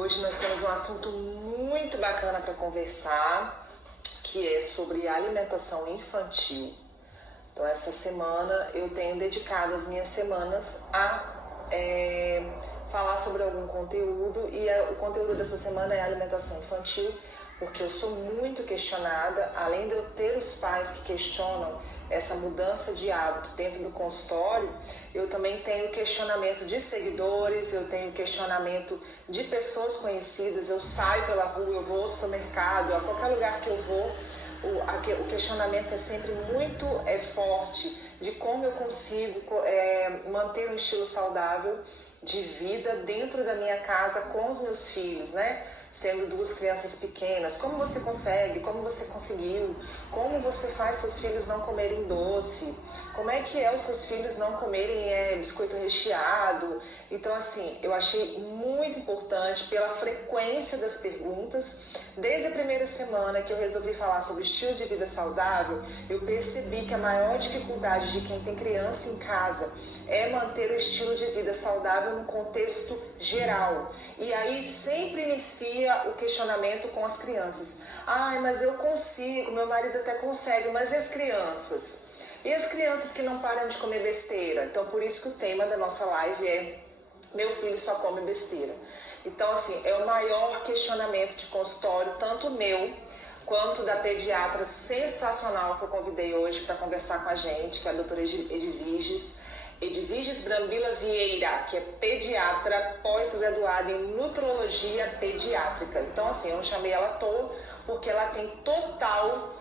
Hoje nós temos um assunto muito bacana para conversar, que é sobre alimentação infantil. Então, essa semana eu tenho dedicado as minhas semanas a falar sobre algum conteúdo, e o conteúdo dessa semana é alimentação infantil, porque eu sou muito questionada, além de eu ter os pais que questionam essa mudança de hábito dentro do consultório, eu também tenho questionamento de seguidores, eu tenho questionamento de pessoas conhecidas, eu saio pela rua, eu vou ao supermercado, a qualquer lugar que eu vou, o questionamento é sempre muito forte de como eu consigo manter um estilo saudável de vida dentro da minha casa com os meus filhos, né? Sendo duas crianças pequenas, como você consegue, como você conseguiu, como você faz seus filhos não comerem doce, como é que os seus filhos não comerem biscoito recheado. Então, assim, eu achei muito importante pela frequência das perguntas. Desde a primeira semana que eu resolvi falar sobre estilo de vida saudável, eu percebi que a maior dificuldade de quem tem criança em casa é manter o estilo de vida saudável no contexto geral. E aí sempre inicia o questionamento com as crianças. Mas eu consigo, meu marido até consegue, mas e as crianças? E as crianças que não param de comer besteira? Então, por isso que o tema da nossa live é Meu Filho Só Come Besteira. Então, assim, é o maior questionamento de consultório, tanto meu quanto da pediatra sensacional que eu convidei hoje para conversar com a gente, que é a doutora Edviges Brambila Vieira, que é pediatra pós-graduada em nutrologia pediátrica. Então, assim, eu não chamei ela à toa, porque ela tem total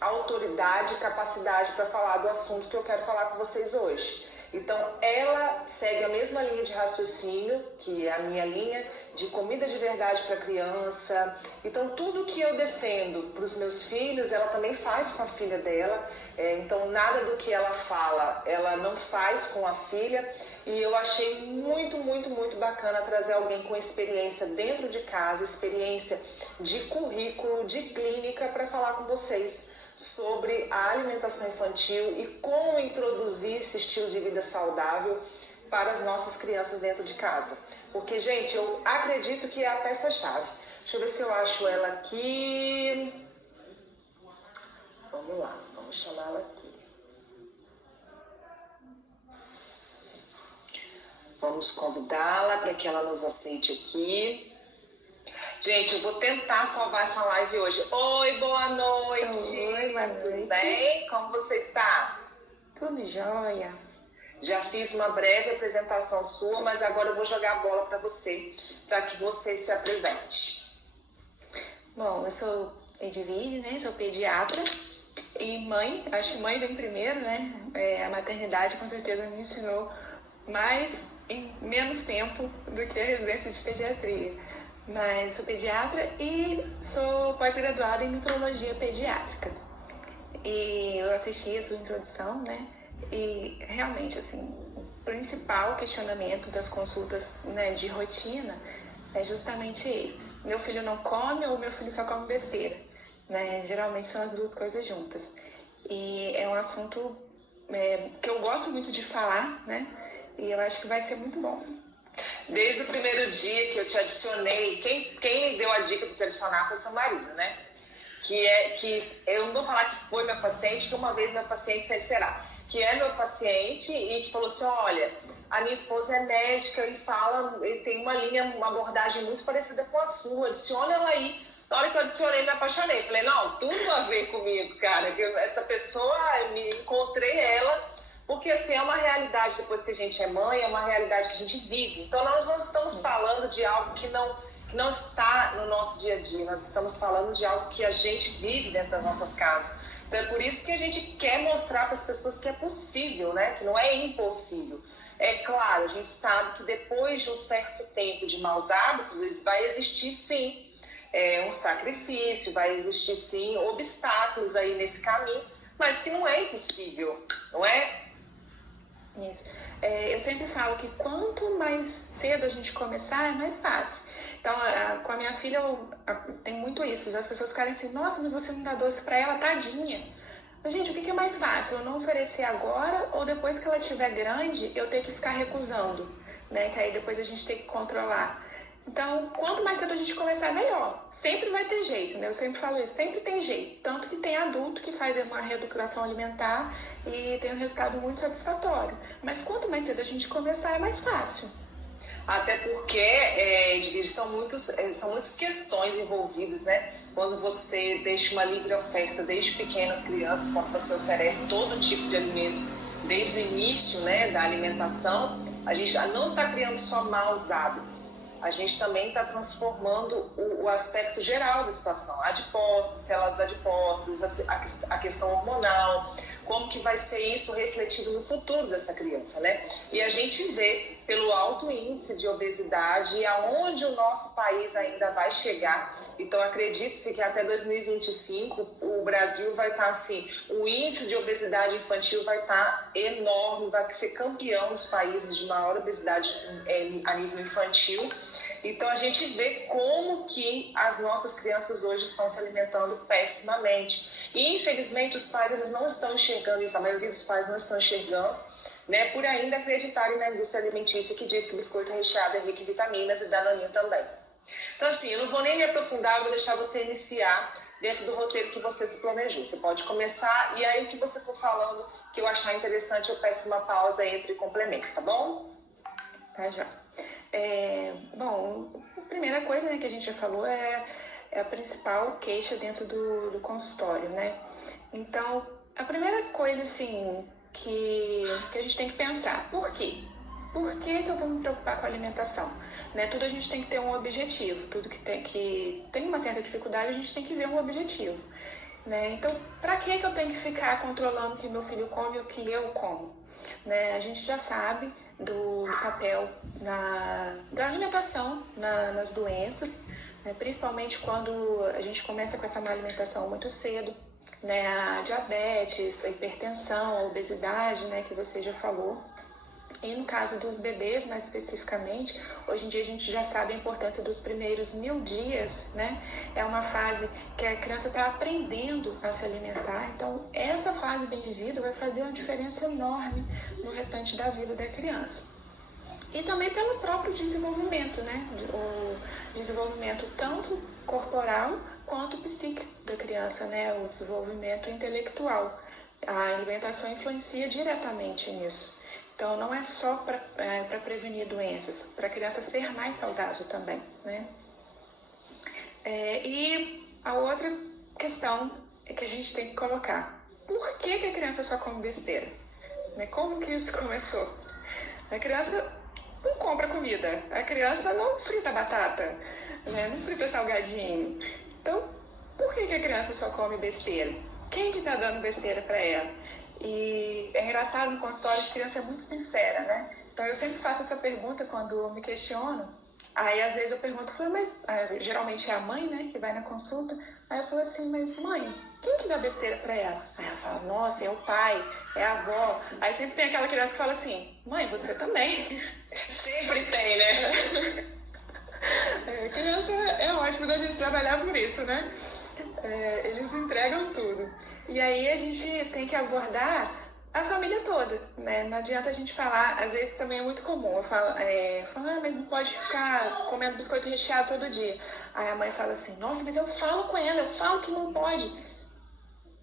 autoridade e capacidade para falar do assunto que eu quero falar com vocês hoje. Então, ela segue a mesma linha de raciocínio, que é a minha linha de comida de verdade para criança. Então, tudo que eu defendo para os meus filhos, ela também faz com a filha dela. Então, nada do que ela fala, ela não faz com a filha. E eu achei muito, muito, muito bacana trazer alguém com experiência dentro de casa, experiência de currículo, de clínica, para falar com vocês sobre a alimentação infantil e como introduzir esse estilo de vida saudável para as nossas crianças dentro de casa. Porque, gente, eu acredito que é a peça-chave. Deixa eu ver se eu acho ela aqui. Vamos lá, vamos chamá-la aqui. Vamos convidá-la para que ela nos aceite aqui. Gente, eu vou tentar salvar essa live hoje. Oi, boa noite. Oi, boa noite. Tudo bem? Como você está? Tudo jóia. Já fiz uma breve apresentação sua, mas agora eu vou jogar a bola para você, para que você se apresente. Bom, eu sou Edvige, né? Sou pediatra e mãe. Acho que mãe vem primeiro, né? A maternidade com certeza me ensinou mais em menos tempo do que a residência de pediatria. Mas sou pediatra e sou pós-graduada em nutrologia pediátrica. E eu assisti a sua introdução, né? E realmente, assim, o principal questionamento das consultas, né, de rotina é justamente esse. Meu filho não come ou meu filho só come besteira, né? Geralmente são as duas coisas juntas. E é um assunto que eu gosto muito de falar, né? E eu acho que vai ser muito bom. Desde o primeiro dia que eu te adicionei, quem me deu a dica de te adicionar foi seu marido, né? Que eu não vou falar que foi meu paciente, que uma vez meu paciente sempre será. Que é meu paciente e que falou assim, olha, a minha esposa é médica e tem uma linha, uma abordagem muito parecida com a sua, adiciona ela aí. Na hora que eu adicionei, me apaixonei. Falei, não, tudo a ver comigo, cara. Que essa pessoa, me encontrei ela. Porque, assim, é uma realidade, depois que a gente é mãe, é uma realidade que a gente vive. Então, nós não estamos falando de algo que não está no nosso dia a dia. Nós estamos falando de algo que a gente vive dentro das nossas casas. Então, é por isso que a gente quer mostrar para as pessoas que é possível, né? Que não é impossível. É claro, a gente sabe que depois de um certo tempo de maus hábitos, vai existir, sim, um sacrifício, vai existir, sim, obstáculos aí nesse caminho, mas que não é impossível, não é? Isso. Eu sempre falo que quanto mais cedo a gente começar, é mais fácil. Então, com a minha filha, tem muito isso. As pessoas ficarem assim, nossa, mas você não dá doce pra ela, tadinha. Mas, gente, o que é mais fácil? Eu não oferecer agora ou depois que ela estiver grande, eu ter que ficar recusando, né? Que aí depois a gente tem que controlar. Então, quanto mais cedo a gente começar, melhor. Sempre vai ter jeito, né? Eu sempre falo isso, sempre tem jeito. Tanto que tem adulto que faz uma reeducação alimentar e tem um resultado muito satisfatório. Mas quanto mais cedo a gente começar, é mais fácil. Até porque, Edvir, são muitas questões envolvidas, né? Quando você deixa uma livre oferta desde pequenas crianças, quando você oferece todo tipo de alimento desde o início, né, da alimentação, a gente já não está criando só maus hábitos. A gente também está transformando o aspecto geral da situação, adipócitos, células adipócitas, a questão hormonal, como que vai ser isso refletido no futuro dessa criança, né? E a gente vê pelo alto índice de obesidade aonde o nosso país ainda vai chegar. Então, acredite-se que até 2025 o Brasil vai estar assim, o índice de obesidade infantil vai estar enorme, vai ser campeão dos países de maior obesidade a nível infantil. Então, a gente vê como que as nossas crianças hoje estão se alimentando pessimamente. E, infelizmente, os pais eles não estão enxergando isso, a maioria dos pais não estão enxergando, né, por ainda acreditarem na indústria alimentícia que diz que biscoito recheado é rico em vitaminas e danoninho também. Então, assim, eu não vou nem me aprofundar, eu vou deixar você iniciar dentro do roteiro que você se planejou. Você pode começar e aí o que você for falando que eu achar interessante, eu peço uma pausa entre e complemento, tá bom? Tá, já. Bom, a primeira coisa, né, que a gente já falou é a principal queixa dentro do consultório, né? Então, a primeira coisa, assim, que a gente tem que pensar, por quê? Por que eu vou me preocupar com a alimentação? Né? Tudo a gente tem que ter um objetivo, tudo que tem uma certa dificuldade, a gente tem que ver um objetivo. Né? Então, para que eu tenho que ficar controlando o que meu filho come e o que eu como? Né? A gente já sabe do papel da alimentação nas doenças, né? Principalmente quando a gente começa com essa má alimentação muito cedo, né? A diabetes, a hipertensão, a obesidade, né? Que você já falou. E no caso dos bebês, mais especificamente, hoje em dia a gente já sabe a importância dos primeiros 1000 dias, né? É uma fase que a criança está aprendendo a se alimentar. Então, essa fase bem vivida vai fazer uma diferença enorme no restante da vida da criança. E também pelo próprio desenvolvimento, né? O desenvolvimento tanto corporal quanto psíquico da criança, né? O desenvolvimento intelectual. A alimentação influencia diretamente nisso. Então, não é só para prevenir doenças, para a criança ser mais saudável também, né? E a outra questão é que a gente tem que colocar. Por que a criança só come besteira? Né? Como que isso começou? A criança não compra comida, a criança não frita batata, né? Não frita salgadinho. Então, por que a criança só come besteira? Quem que está dando besteira para ela? E é engraçado, no consultório de criança é muito sincera, né? Então eu sempre faço essa pergunta quando me questiono. Aí às vezes eu pergunto, mas geralmente é a mãe, né, que vai na consulta. Aí eu falo assim, mas mãe, quem que dá besteira pra ela? Aí ela fala, nossa, é o pai, é a avó. Aí sempre tem aquela criança que fala assim, mãe, você também. Sempre tem, né? Criança é ótimo da gente trabalhar por isso, né? Eles entregam tudo. E aí a gente tem que abordar a família toda, né? Não adianta a gente falar, às vezes também é muito comum, eu falo, mas não pode ficar comendo biscoito recheado todo dia. Aí a mãe fala assim, nossa, mas eu falo com ela, eu falo que não pode.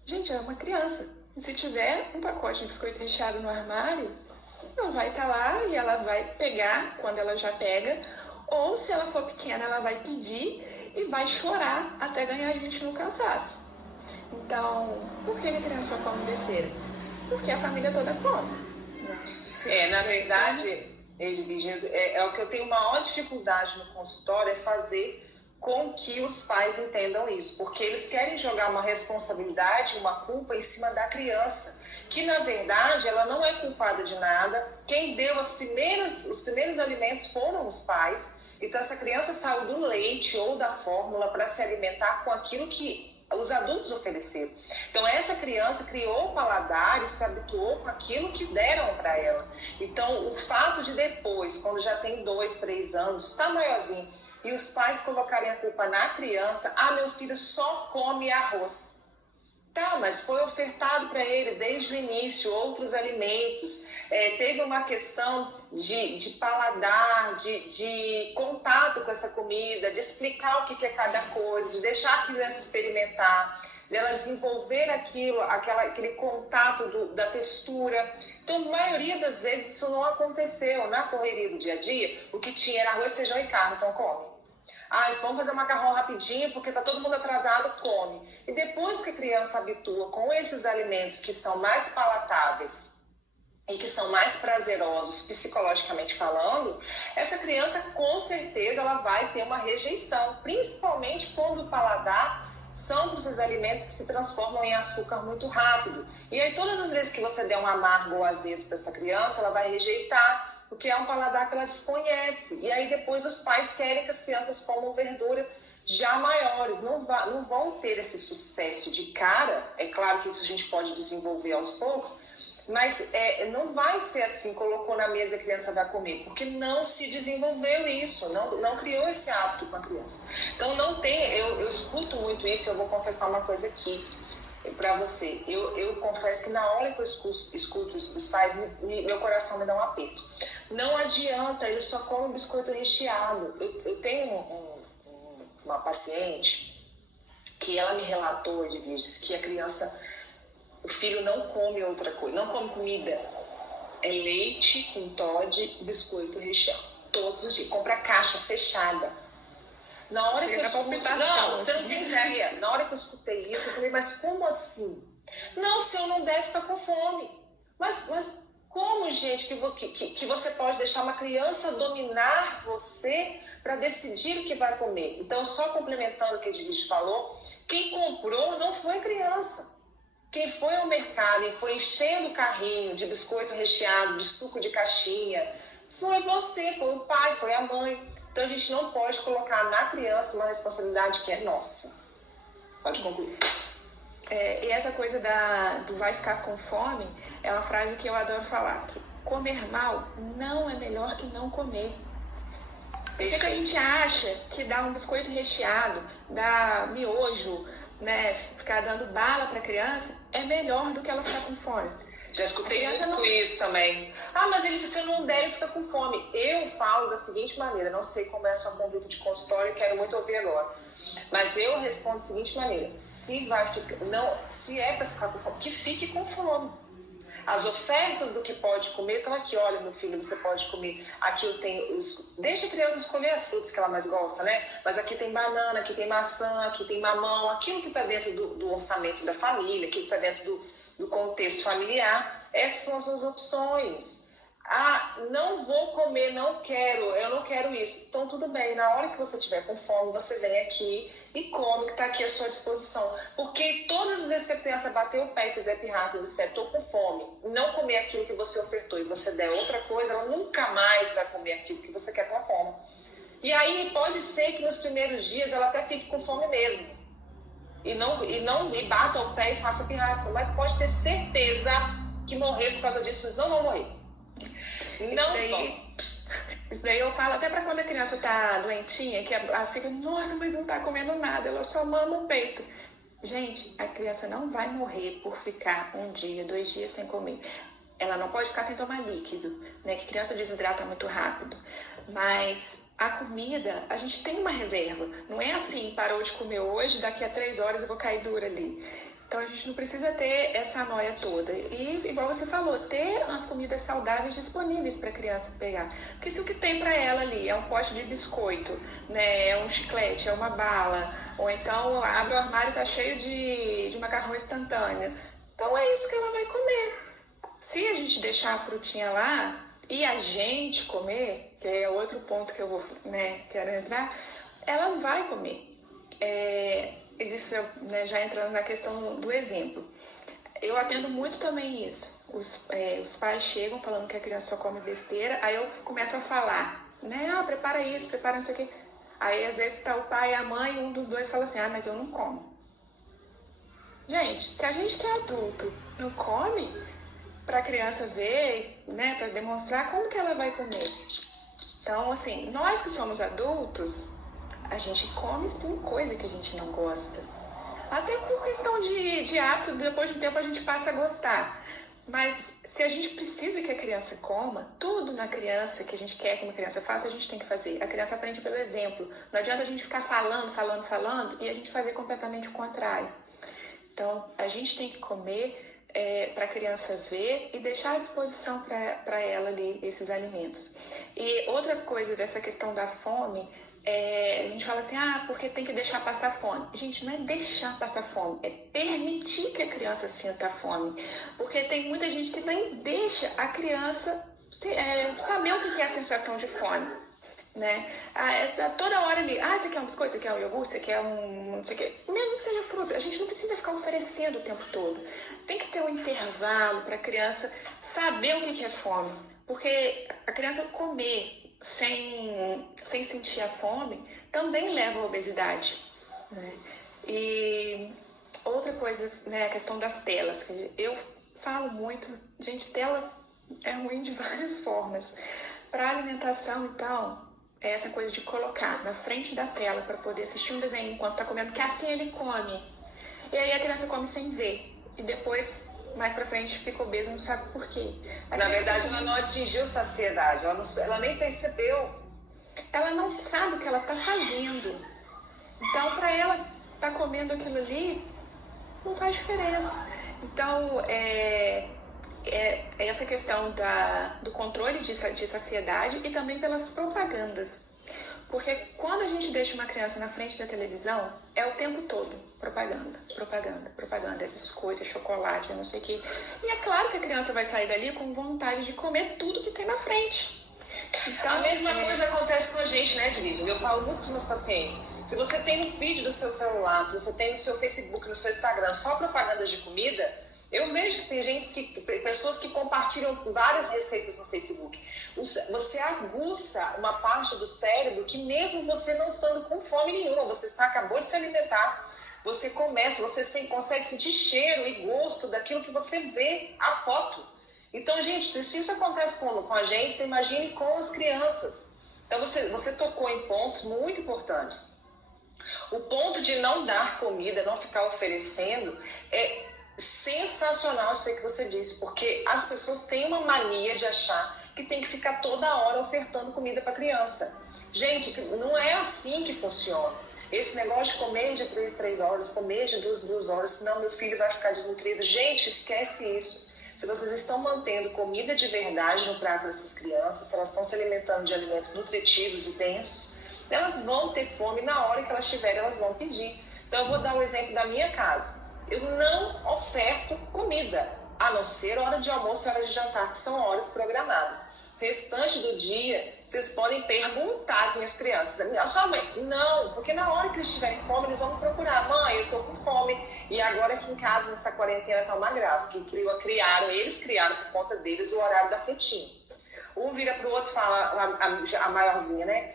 Gente, é uma criança. E se tiver um pacote de biscoito recheado no armário, ela vai estar lá e ela vai pegar quando ela já pega, ou se ela for pequena, ela vai pedir e vai chorar até ganhar limite no cansaço. Então, por que a criança só come besteira? Porque a família toda come. Na verdade, é o que eu tenho maior dificuldade no consultório, é fazer com que os pais entendam isso, porque eles querem jogar uma responsabilidade, uma culpa em cima da criança, que na verdade ela não é culpada de nada. Quem deu os primeiros alimentos foram os pais. Então essa criança saiu do leite ou da fórmula para se alimentar com aquilo que os adultos ofereceram. Então essa criança criou o paladar e se habituou com aquilo que deram para ela. Então o fato de depois, quando já tem 2, 3 anos, está maiorzinho, e os pais colocarem a culpa na criança, meu filho só come arroz. Tá, mas foi ofertado para ele desde o início outros alimentos, teve uma questão de paladar, de contato com essa comida, de explicar o que é cada coisa, de deixar a criança experimentar, dela desenvolver aquele contato da textura. Então, a maioria das vezes isso não aconteceu. Na correria do dia a dia, o que tinha era arroz, feijão e carne, então come. Vamos fazer um macarrão rapidinho porque está todo mundo atrasado, come. E depois que a criança habitua com esses alimentos que são mais palatáveis e que são mais prazerosos psicologicamente falando, essa criança com certeza ela vai ter uma rejeição, principalmente quando o paladar são esses alimentos que se transformam em açúcar muito rápido. E aí todas as vezes que você der um amargo ou azedo para essa criança, ela vai rejeitar, porque é um paladar que ela desconhece. E aí depois os pais querem que as crianças comam verdura já maiores, não vão ter esse sucesso de cara. É claro que isso a gente pode desenvolver aos poucos, mas não vai ser assim, colocou na mesa e a criança vai comer, porque não se desenvolveu isso, não criou esse hábito com a criança. Então não tem, eu escuto muito isso. Eu vou confessar uma coisa aqui para você. Eu confesso que na hora que eu escuto isso dos pais, meu coração me dá um aperto. Não adianta, eles só comem biscoito recheado. Eu tenho uma paciente que ela me relatou, Edviges, que a criança, o filho não come outra coisa, não come comida. É leite com Toddy e biscoito recheado. Todos os dias. Compra caixa fechada. Na hora que eu escutei... Não, você não tem ideia. Na hora que eu escutei isso, eu falei, mas como assim? Não, o senhor não deve ficar com fome. Mas como, gente, que você pode deixar uma criança dominar você para decidir o que vai comer? Então, só complementando o que a Edviges falou, quem comprou não foi a criança. Quem foi ao mercado e foi enchendo o carrinho de biscoito recheado, de suco de caixinha, foi você, foi o pai, foi a mãe. Então, a gente não pode colocar na criança uma responsabilidade que é nossa. Pode concluir. E essa coisa do vai ficar com fome é uma frase que eu adoro falar, que comer mal não é melhor que não comer. Por que a gente acha que dar um biscoito recheado, dar miojo, né, ficar dando bala para a criança é melhor do que ela ficar com fome? Já escutei muito isso também. Mas você não deve ficar com fome. Eu falo da seguinte maneira, não sei como é a sua conduta de consultório, quero muito ouvir agora. Mas eu respondo da seguinte maneira, se é para ficar com fome, que fique com fome. As ofertas do que pode comer estão aqui. Olha, meu filho, você pode comer. Aqui eu tenho... Deixa a criança escolher as frutas que ela mais gosta, né? Mas aqui tem banana, aqui tem maçã, aqui tem mamão. Aquilo que está dentro do orçamento da família, aquilo que está dentro do contexto familiar. Essas são as suas opções. Não vou comer, eu não quero isso. Então, tudo bem. Na hora que você estiver com fome, você vem aqui e come, que está aqui à sua disposição. Porque todas as vezes que a criança bater o pé e fizer pirraça e disser, estou com fome, não comer aquilo que você ofertou e você der outra coisa, ela nunca mais vai comer aquilo que você quer que ela coma. E aí pode ser que nos primeiros dias ela até fique com fome mesmo. E bata o pé e faça pirraça. Mas pode ter certeza que morrer por causa disso, eles não vão morrer. Isso daí eu falo até pra quando a criança tá doentinha, que ela fica, nossa, mas não tá comendo nada, ela só mama o peito. Gente, a criança não vai morrer por ficar 1 dia, 2 dias sem comer. Ela não pode ficar sem tomar líquido, né? Que a criança desidrata muito rápido. Mas a comida, a gente tem uma reserva. Não é assim, parou de comer hoje, daqui a 3 horas eu vou cair dura ali. Então, a gente não precisa ter essa noia toda. E, igual você falou, ter as comidas saudáveis disponíveis para a criança pegar. Porque se o que tem para ela ali é um pote de biscoito, né, é um chiclete, é uma bala, ou então abre o armário e está cheio de macarrão instantâneo. Então, é isso que ela vai comer. Se a gente deixar a frutinha lá e a gente comer, que é outro ponto que eu vou, quero entrar, ela vai comer. Isso, já entrando na questão do exemplo. Eu atendo muito também isso. Os pais chegam falando que a criança só come besteira, aí eu começo a falar, prepara isso, prepara não sei o quê. Aí às vezes tá o pai e a mãe, um dos dois fala assim, mas eu não como. Gente, se a gente que é adulto não come, pra criança ver, pra demonstrar como que ela vai comer. Então, assim, nós que somos adultos, a gente come sim coisa que a gente não gosta. Até por questão de hábito, depois de um tempo a gente passa a gostar. Mas se a gente precisa que a criança coma, tudo na criança que a gente quer que uma criança faça, a gente tem que fazer. A criança aprende pelo exemplo. Não adianta a gente ficar falando e a gente fazer completamente o contrário. Então, a gente tem que comer para a criança ver e deixar à disposição para ela ali esses alimentos. E outra coisa dessa questão da fome, a gente fala assim, porque tem que deixar passar fome. Gente, não é deixar passar fome, é permitir que a criança sinta fome. Porque tem muita gente que nem deixa a criança saber o que é a sensação de fome. Né? Toda hora ali, você quer um biscoito, você quer um iogurte, você quer não sei o quê. Mesmo que seja fruta, a gente não precisa ficar oferecendo o tempo todo. Tem que ter um intervalo para a criança saber o que é fome. Porque a criança comer sem sentir a fome também leva à obesidade. Né? E outra coisa, né, a questão das telas. Que eu falo muito, gente, tela é ruim de várias formas. Para alimentação, então, é essa coisa de colocar na frente da tela para poder assistir um desenho enquanto está comendo, que assim ele come. E aí a criança come sem ver. E depois, mais pra frente, fica obesa, não sabe por quê. Na verdade, ela não atingiu saciedade, ela nem percebeu. Ela não sabe o que ela está fazendo. Então, para ela estar comendo aquilo ali, não faz diferença. Então, essa questão do controle de saciedade e também pelas propagandas. Porque quando a gente deixa uma criança na frente da televisão, é o tempo todo propaganda, biscoito, chocolate, não sei o quê. E é claro que a criança vai sair dali com vontade de comer tudo que tem na frente. Então, a mesma coisa acontece com a gente, né, Edviges? Eu falo muito com os meus pacientes. Se você tem no feed do seu celular, se você tem no seu Facebook, no seu Instagram, só propagandas de comida, eu vejo que tem pessoas que compartilham várias receitas no Facebook. Você aguça uma parte do cérebro que mesmo você não estando com fome nenhuma, você acabou de se alimentar, você consegue sentir cheiro e gosto daquilo que você vê a foto. Então, gente, se isso acontece com a gente, você imagine com as crianças. Então, você tocou em pontos muito importantes. O ponto de não dar comida, não ficar oferecendo, é sensacional isso aí que você disse, porque as pessoas têm uma mania de achar que tem que ficar toda hora ofertando comida para criança. Gente, não é assim que funciona. Esse negócio de comer de 3 horas, comer de 2 horas, senão meu filho vai ficar desnutrido. Gente, esquece isso. Se vocês estão mantendo comida de verdade no prato dessas crianças, se elas estão se alimentando de alimentos nutritivos e densos, elas vão ter fome na hora que elas tiverem, elas vão pedir. Então eu vou dar um exemplo da minha casa. Eu não oferto comida, a não ser hora de almoço e hora de jantar, que são horas programadas. O restante do dia, vocês podem perguntar às minhas crianças. A sua mãe? Não, porque na hora que eles tiverem fome, eles vão me procurar. Mãe, eu tô com fome. E agora aqui em casa, nessa quarentena, tá uma graça. Que eles criaram por conta deles o horário da frutinha. Um vira pro outro e fala, a maiorzinha, né?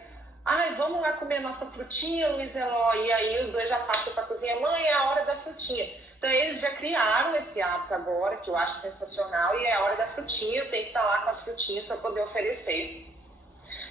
Vamos lá comer nossa frutinha, Luiz Eloy. E aí os dois já partem pra cozinha. Mãe, é a hora da frutinha. Então eles já criaram esse hábito agora, que eu acho sensacional, e é a hora da frutinha, eu tenho que estar lá com as frutinhas para poder oferecer.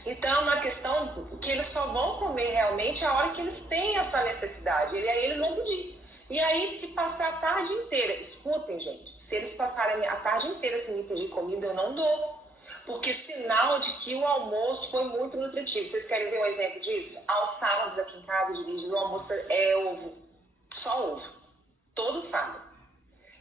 Então é uma questão que eles só vão comer realmente a hora que eles têm essa necessidade, e aí eles vão pedir. E aí se passar a tarde inteira, escutem gente, se eles passarem a tarde inteira sem me pedir comida, eu não dou. Porque sinal de que o almoço foi muito nutritivo. Vocês querem ver um exemplo disso? Aos sábados aqui em casa, o almoço é ovo, só ovo. Todo sábado.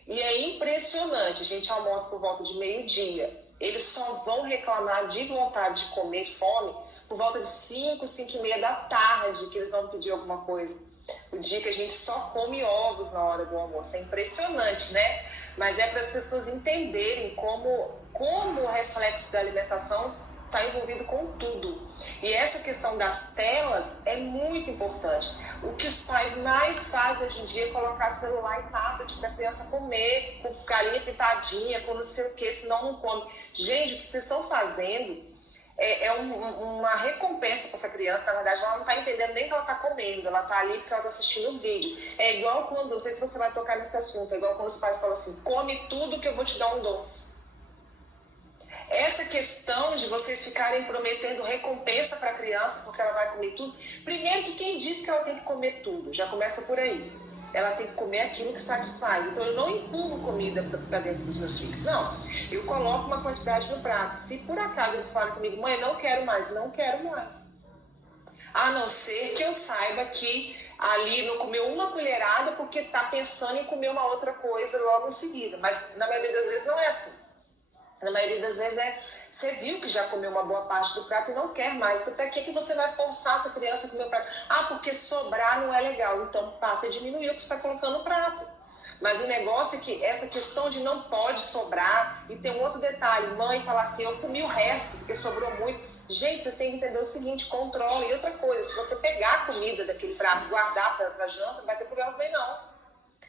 E é impressionante, a gente almoça por volta de 12:00. Eles só vão reclamar de vontade de comer, fome, por volta de 5, 5:30 da tarde, que eles vão pedir alguma coisa. O dia que a gente só come ovos na hora do almoço. É impressionante, né? Mas é para as pessoas entenderem como o reflexo da alimentação está envolvido com tudo. E essa questão das telas é muito importante. O que os pais mais fazem hoje em dia é colocar celular e tablet para a criança comer, com carinha pitadinha, com não sei o que, senão não come. Gente, o que vocês estão fazendo uma recompensa para essa criança. Na verdade, ela não está entendendo nem que ela está comendo, ela está ali porque ela está assistindo o vídeo. É igual quando, não sei se você vai tocar nesse assunto, é igual quando os pais falam assim, come tudo que eu vou te dar um doce. Essa questão de vocês ficarem prometendo recompensa para a criança porque ela vai comer tudo. Primeiro que quem diz que ela tem que comer tudo, já começa por aí. ela tem que comer aquilo que satisfaz. Então eu não empurro comida para dentro dos meus filhos, não. Eu coloco uma quantidade no prato. Se por acaso eles falam comigo, mãe, não quero mais, não quero mais. A não ser que eu saiba que ali não comeu uma colherada porque está pensando em comer uma outra coisa logo em seguida. Mas na maioria das vezes não é assim. Na maioria das vezes você viu que já comeu uma boa parte do prato e não quer mais. Então, para que você vai forçar essa criança a comer o prato? Ah, porque sobrar não é legal. Então, passa a diminuir o que você está colocando no prato. Mas o negócio é que essa questão de não pode sobrar, e tem um outro detalhe, mãe fala assim, eu comi o resto porque sobrou muito. Gente, vocês têm que entender o seguinte, controle. E outra coisa, se você pegar a comida daquele prato e guardar para janta, não vai ter problema também não.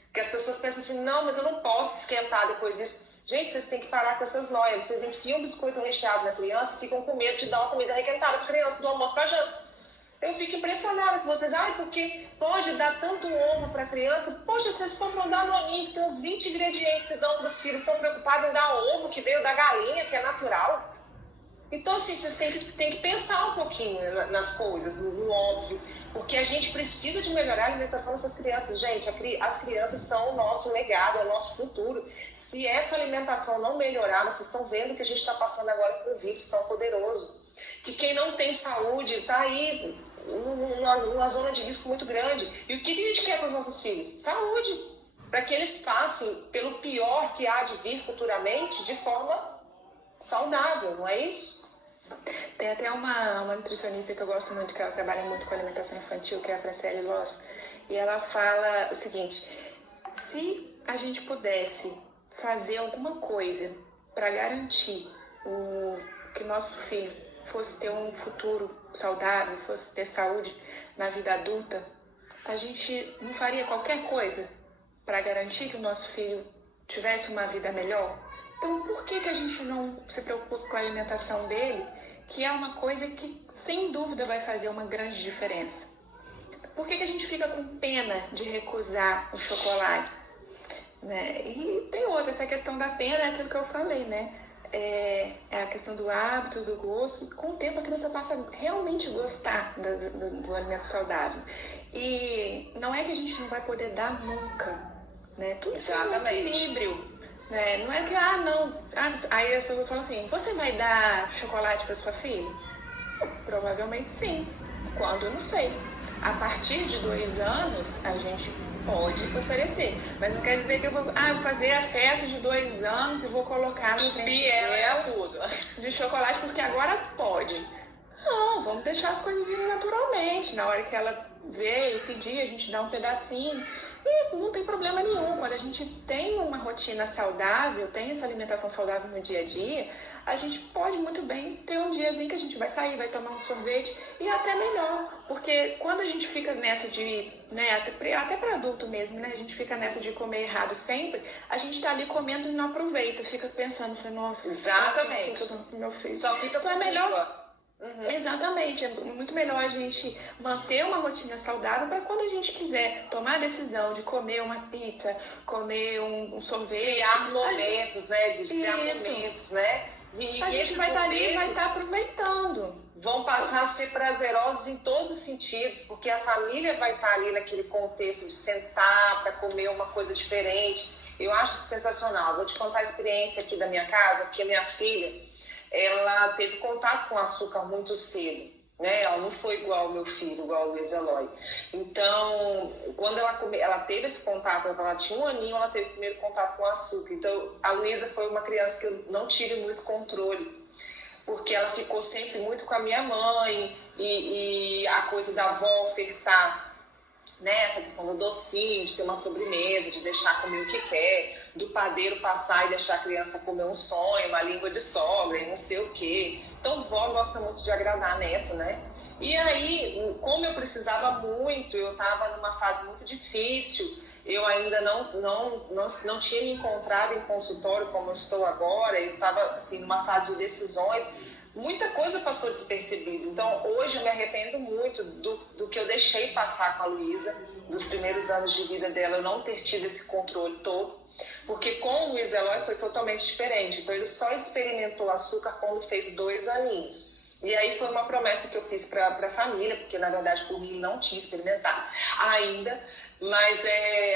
Porque as pessoas pensam assim, não, mas eu não posso esquentar depois disso. Gente, vocês têm que parar com essas noias. Vocês enfiam um biscoito recheado na criança e ficam com medo de dar uma comida requentada para a criança do almoço para janta. Eu fico impressionada com vocês. Ai, porque pode dar tanto ovo para a criança. Poxa, vocês foram dar no aninho que tem uns 20 ingredientes e dão para os filhos. Estão preocupados em dar ovo que veio da galinha, que é natural. Então, assim, vocês têm que pensar um pouquinho nas coisas, no óbvio, porque a gente precisa de melhorar a alimentação dessas crianças. Gente, as crianças são o nosso legado, é o nosso futuro. Se essa alimentação não melhorar, vocês estão vendo que a gente está passando agora por um vírus tão poderoso. Que quem não tem saúde está aí numa zona de risco muito grande. E o que a gente quer para os nossos filhos? Saúde, para que eles passem pelo pior que há de vir futuramente de forma saudável, não é isso? Tem até uma nutricionista que eu gosto muito, que ela trabalha muito com alimentação infantil, que é a Franciele Loss, e ela fala o seguinte, se a gente pudesse fazer alguma coisa para garantir que o nosso filho fosse ter um futuro saudável, fosse ter saúde na vida adulta, a gente não faria qualquer coisa para garantir que o nosso filho tivesse uma vida melhor? Então, por que a gente não se preocupa com a alimentação dele, que é uma coisa que, sem dúvida, vai fazer uma grande diferença? Por que a gente fica com pena de recusar o chocolate? Né? E tem outra, essa questão da pena é aquilo que eu falei, né? É a questão do hábito, do gosto. Com o tempo, a criança passa a realmente gostar do alimento saudável. E não é que a gente não vai poder dar nunca, né? Tudo isso é um equilíbrio. Não é que, aí as pessoas falam assim, você vai dar chocolate para sua filha? Provavelmente sim, quando eu não sei. A partir de 2 anos, a gente pode oferecer, mas não quer dizer que eu vou fazer a festa de 2 anos e vou colocar no frente dela de chocolate, porque agora pode. Não, vamos deixar as coisas irem naturalmente, na hora que ela ver e pedir, a gente dá um pedacinho. E não tem problema nenhum. Quando a gente tem uma rotina saudável, tem essa alimentação saudável no dia a dia, a gente pode muito bem ter um diazinho que a gente vai sair, vai tomar um sorvete e até melhor. Porque quando a gente fica nessa de, né, até para adulto mesmo, né, a gente fica nessa de comer errado sempre, a gente tá ali comendo e não aproveita, fica pensando, nossa, exatamente. Meu filho. Só fica então é melhor. Uhum. Exatamente, é muito melhor a gente manter uma rotina saudável para quando a gente quiser tomar a decisão de comer uma pizza, comer um sorvete. Criar momentos, né? Criar momentos, né? E a gente vai estar ali e vai estar aproveitando. Vão passar a ser prazerosos em todos os sentidos, porque a família vai estar ali naquele contexto de sentar para comer uma coisa diferente. Eu acho sensacional. Vou te contar a experiência aqui da minha casa, porque a minha filha, ela teve contato com açúcar muito cedo, né? Ela não foi igual ao meu filho, igual ao Luiz Eloy. Então, quando ela teve esse contato, ela tinha 1 aninho, ela teve o primeiro contato com açúcar. Então, a Luísa foi uma criança que eu não tive muito controle, porque ela ficou sempre muito com a minha mãe e a coisa da avó ofertar, né, essa questão do docinho, de ter uma sobremesa, de deixar comer o que quer, do padeiro passar e deixar a criança comer um sonho, uma língua de sogra e não sei o quê. Então, vó gosta muito de agradar neto, né? E aí, como eu precisava muito, eu estava numa fase muito difícil, eu ainda não tinha me encontrado em consultório como eu estou agora, eu estava assim, numa fase de decisões, muita coisa passou despercebida. Então, hoje eu me arrependo muito do que eu deixei passar com a Luísa, dos primeiros anos de vida dela, eu não ter tido esse controle todo, porque com o Luiz Eloy foi totalmente diferente. Então, ele só experimentou açúcar quando fez 2 aninhos. E aí foi uma promessa que eu fiz para a família, porque na verdade por mim não tinha experimentado ainda, mas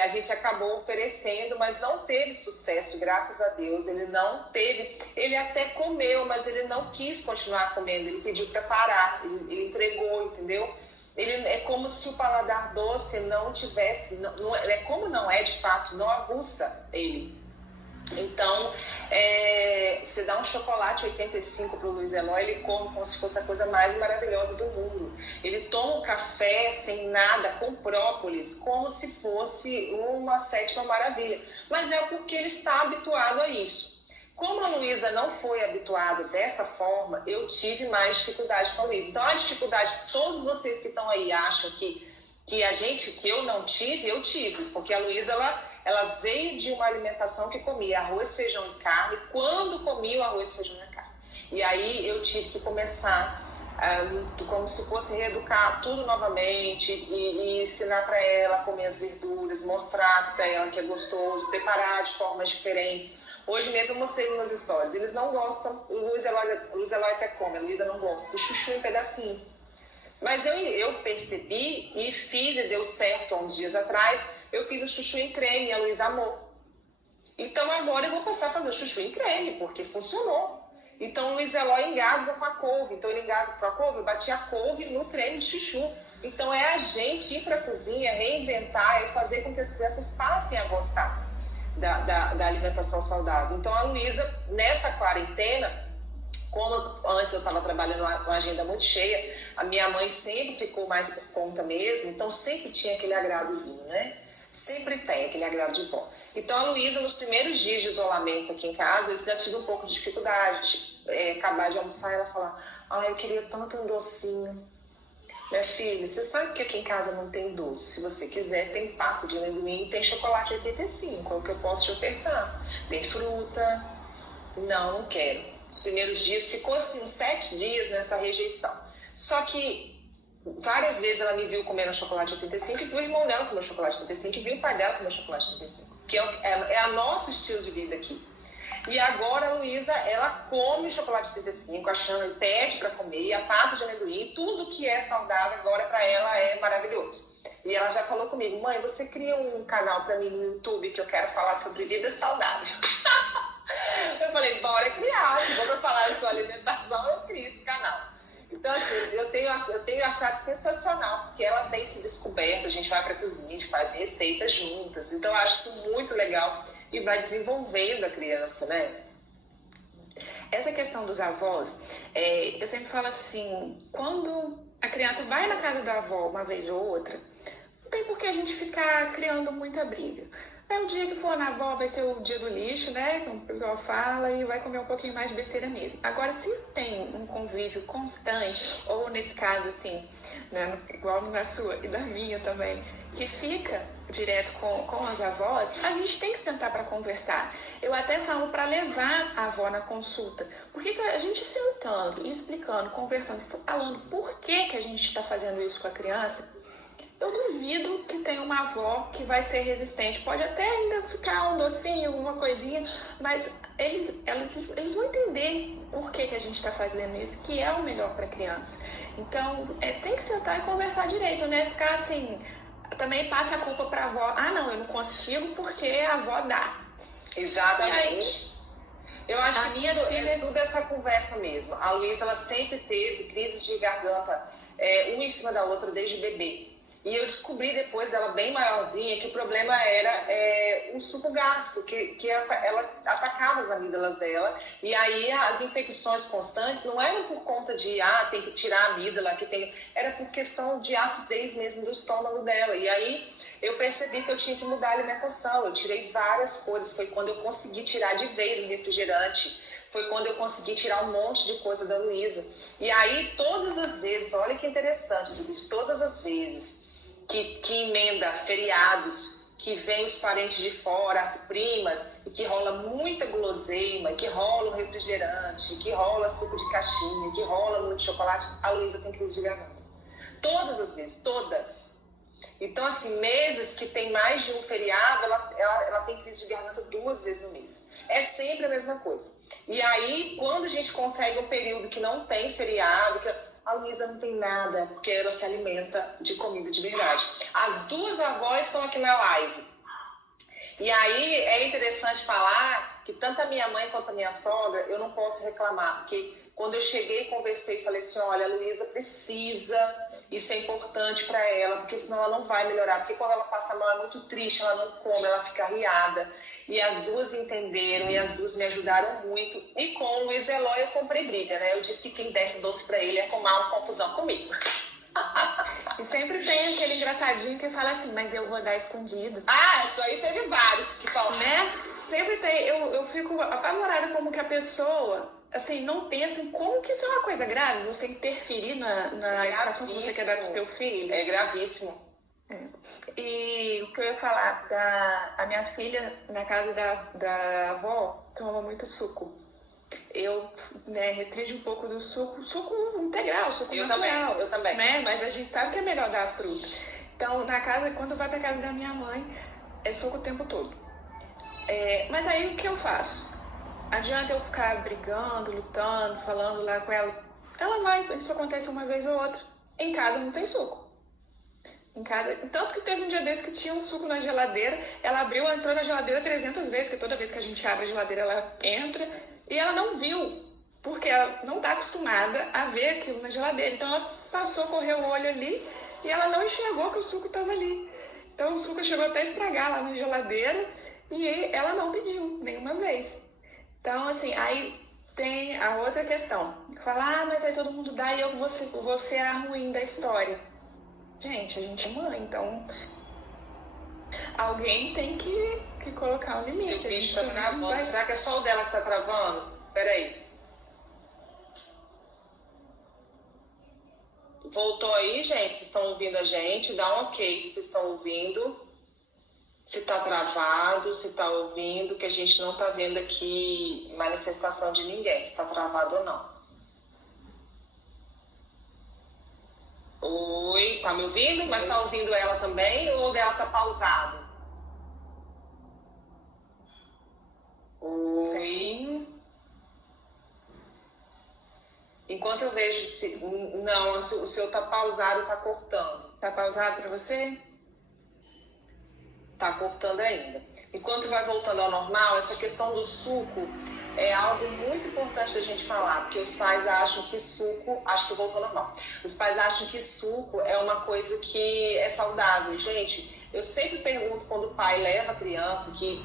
a gente acabou oferecendo, mas não teve sucesso, graças a Deus. Ele não teve, ele até comeu, mas ele não quis continuar comendo, ele pediu para parar, ele entregou, entendeu? Ele, é como se o paladar doce não tivesse, é como não é de fato, não aguça ele. Então, você dá um chocolate 85 para o Luiz Eloy, ele come como se fosse a coisa mais maravilhosa do mundo. Ele toma um café sem nada, com própolis, como se fosse uma sétima maravilha. Mas é porque ele está habituado a isso. Como a Luísa não foi habituada dessa forma, eu tive mais dificuldade com a Luísa. Então, a dificuldade que todos vocês que estão aí acham que eu não tive, eu tive. Porque a Luísa, ela veio de uma alimentação que comia arroz, feijão e carne, quando comia o arroz, feijão e carne. E aí eu tive que começar como se fosse reeducar tudo novamente e ensinar para ela a comer as verduras, mostrar para ela que é gostoso, preparar de formas diferentes. Hoje mesmo eu mostrei nos meus stories, eles não gostam, o Luiz Eloy até come, a Luísa não gosta, do chuchu em pedacinho. Mas eu percebi e fiz, e deu certo há uns dias atrás, eu fiz o chuchu em creme e a Luísa amou. Então agora eu vou passar a fazer o chuchu em creme, porque funcionou. Então o Luiz Eloy engasga com a couve. Então ele engasga com a couve, eu bati a couve no creme de chuchu. Então é a gente ir para a cozinha, reinventar e fazer com que as crianças passem a gostar da alimentação saudável. Então a Luísa, nessa quarentena, como antes eu estava trabalhando uma agenda muito cheia, a minha mãe sempre ficou mais por conta mesmo, então sempre tinha aquele agradozinho, né? Sempre tem aquele agrado de vó. Então a Luísa, nos primeiros dias de isolamento aqui em casa, eu já tive um pouco de dificuldade de acabar de almoçar e ela falar: eu queria tanto um docinho. Minha filha, você sabe que aqui em casa não tem doce. Se você quiser, tem pasta de amendoim, tem chocolate 85, é o que eu posso te ofertar. Tem fruta. Não quero. Os primeiros dias, ficou assim uns 7 dias nessa rejeição. Só que várias vezes ela me viu comendo chocolate 85 e viu o irmão dela comer chocolate 85 e viu o pai dela comer chocolate 85. Que é o nosso estilo de vida aqui. E agora a Luísa, ela come chocolate 35, achando, pede para comer, e a pasta de amendoim, tudo que é saudável agora para ela é maravilhoso. E ela já falou comigo: mãe, você cria um canal para mim no YouTube que eu quero falar sobre vida saudável. Eu falei: bora criar, se for para falar de sua alimentação, eu crio esse canal. Então, assim, eu tenho achado sensacional, porque ela tem se descoberto, a gente vai para a cozinha, a gente faz receitas juntas. Então, eu acho isso muito legal e vai desenvolvendo a criança, né? Essa questão dos avós, eu sempre falo assim, quando a criança vai na casa da avó uma vez ou outra, não tem por que a gente ficar criando muita briga. O dia que for na avó vai ser o dia do lixo, né? Como o pessoal fala, e vai comer um pouquinho mais de besteira mesmo. Agora, se tem um convívio constante, ou nesse caso, assim, né, igual na sua e da minha também, que fica direto com as avós, a gente tem que sentar para conversar. Eu até falo para levar a avó na consulta. Porque a gente sentando, explicando, conversando, falando por que a gente está fazendo isso com a criança, eu duvido que tenha uma avó que vai ser resistente. Pode até ainda ficar um docinho, alguma coisinha, mas eles vão entender por que a gente está fazendo isso, que é o melhor para a criança. Então, tem que sentar e conversar direito, né? Ficar assim, também passa a culpa para a avó. Não, eu não consigo porque a avó dá. Exatamente. Eu acho que tudo essa conversa mesmo. A Luísa, ela sempre teve crises de garganta, uma em cima da outra desde bebê. E eu descobri depois dela bem maiorzinha que o problema era um suco gástrico, que ela atacava as amígdalas dela. E aí as infecções constantes não eram por conta de, tem que tirar a amígdala, era por questão de acidez mesmo do estômago dela. E aí eu percebi que eu tinha que mudar a alimentação. Eu tirei várias coisas, foi quando eu consegui tirar de vez o refrigerante. Foi quando eu consegui tirar um monte de coisa da Luísa. E aí todas as vezes, olha que interessante, todas as vezes que emenda feriados, que vem os parentes de fora, as primas, e que rola muita guloseima, que rola um refrigerante, que rola suco de caixinha, que rola muito chocolate, a Luísa tem crise de garganta. Todas as vezes, todas. Então, assim, meses que tem mais de um feriado, ela tem crise de garganta 2 vezes no mês. É sempre a mesma coisa. E aí, quando a gente consegue um período que não tem feriado, que a Luísa não tem nada, porque ela se alimenta de comida de verdade. As duas avós estão aqui na live. E aí, é interessante falar que tanto a minha mãe quanto a minha sogra, eu não posso reclamar, porque quando eu cheguei, conversei e falei assim, olha, a Luísa precisa, isso é importante para ela, porque senão ela não vai melhorar, porque quando ela passa mal é muito triste, ela não come, ela fica arriada. E as duas entenderam e as duas me ajudaram muito. E com o Luiz Eloy eu comprei briga, né? Eu disse que quem desse doce para ele é arrumar uma confusão comigo. E sempre tem aquele engraçadinho que fala assim, mas eu vou dar escondido. Ah, isso aí teve vários que falam. Né? Sempre tem. Eu fico apavorada como que a pessoa, assim, não pensa em como que isso é uma coisa grave, você interferir na educação que você quer dar pro seu filho. É gravíssimo. E o que eu ia falar, a minha filha, na casa da avó, toma muito suco. Eu restringo um pouco do suco integral, suco natural. Eu também. Né? Mas a gente sabe que é melhor dar a fruta. Então, quando vai pra casa da minha mãe, é suco o tempo todo. Mas aí o que eu faço? Adianta eu ficar brigando, lutando, falando lá com ela? Ela vai, isso acontece uma vez ou outra. Em casa não tem suco. Em casa, tanto que teve um dia desse que tinha um suco na geladeira, ela entrou na geladeira 300 vezes, que toda vez que a gente abre a geladeira ela entra, e ela não viu, porque ela não está acostumada a ver aquilo na geladeira. Então ela passou, correu o olho ali, e ela não enxergou que o suco estava ali. Então o suco chegou até a estragar lá na geladeira, e ela não pediu nenhuma vez. Então, assim, aí tem a outra questão. Falar, mas aí todo mundo dá e eu vou ser a ruim da história. Gente, a gente é mãe, então alguém tem que colocar um limite. Se o bicho tá travando, será que é só o dela que tá travando? Peraí. Voltou aí, gente? Vocês estão ouvindo a gente? Dá um ok se vocês estão ouvindo. Se tá travado, se tá ouvindo, que a gente não tá vendo aqui manifestação de ninguém, se tá travado ou não. Oi, tá me ouvindo? Mas tá ouvindo ela também ou o dela tá pausado? Oi. Certinho. Enquanto eu vejo se... Não, o seu tá pausado, tá cortando. Tá pausado pra você? Tá cortando ainda. Enquanto vai voltando ao normal, essa questão do suco é algo muito importante da gente falar, porque os pais acham que suco, acho que voltou ao normal, os pais acham que suco é uma coisa que é saudável. Gente, eu sempre pergunto quando o pai leva a criança, que,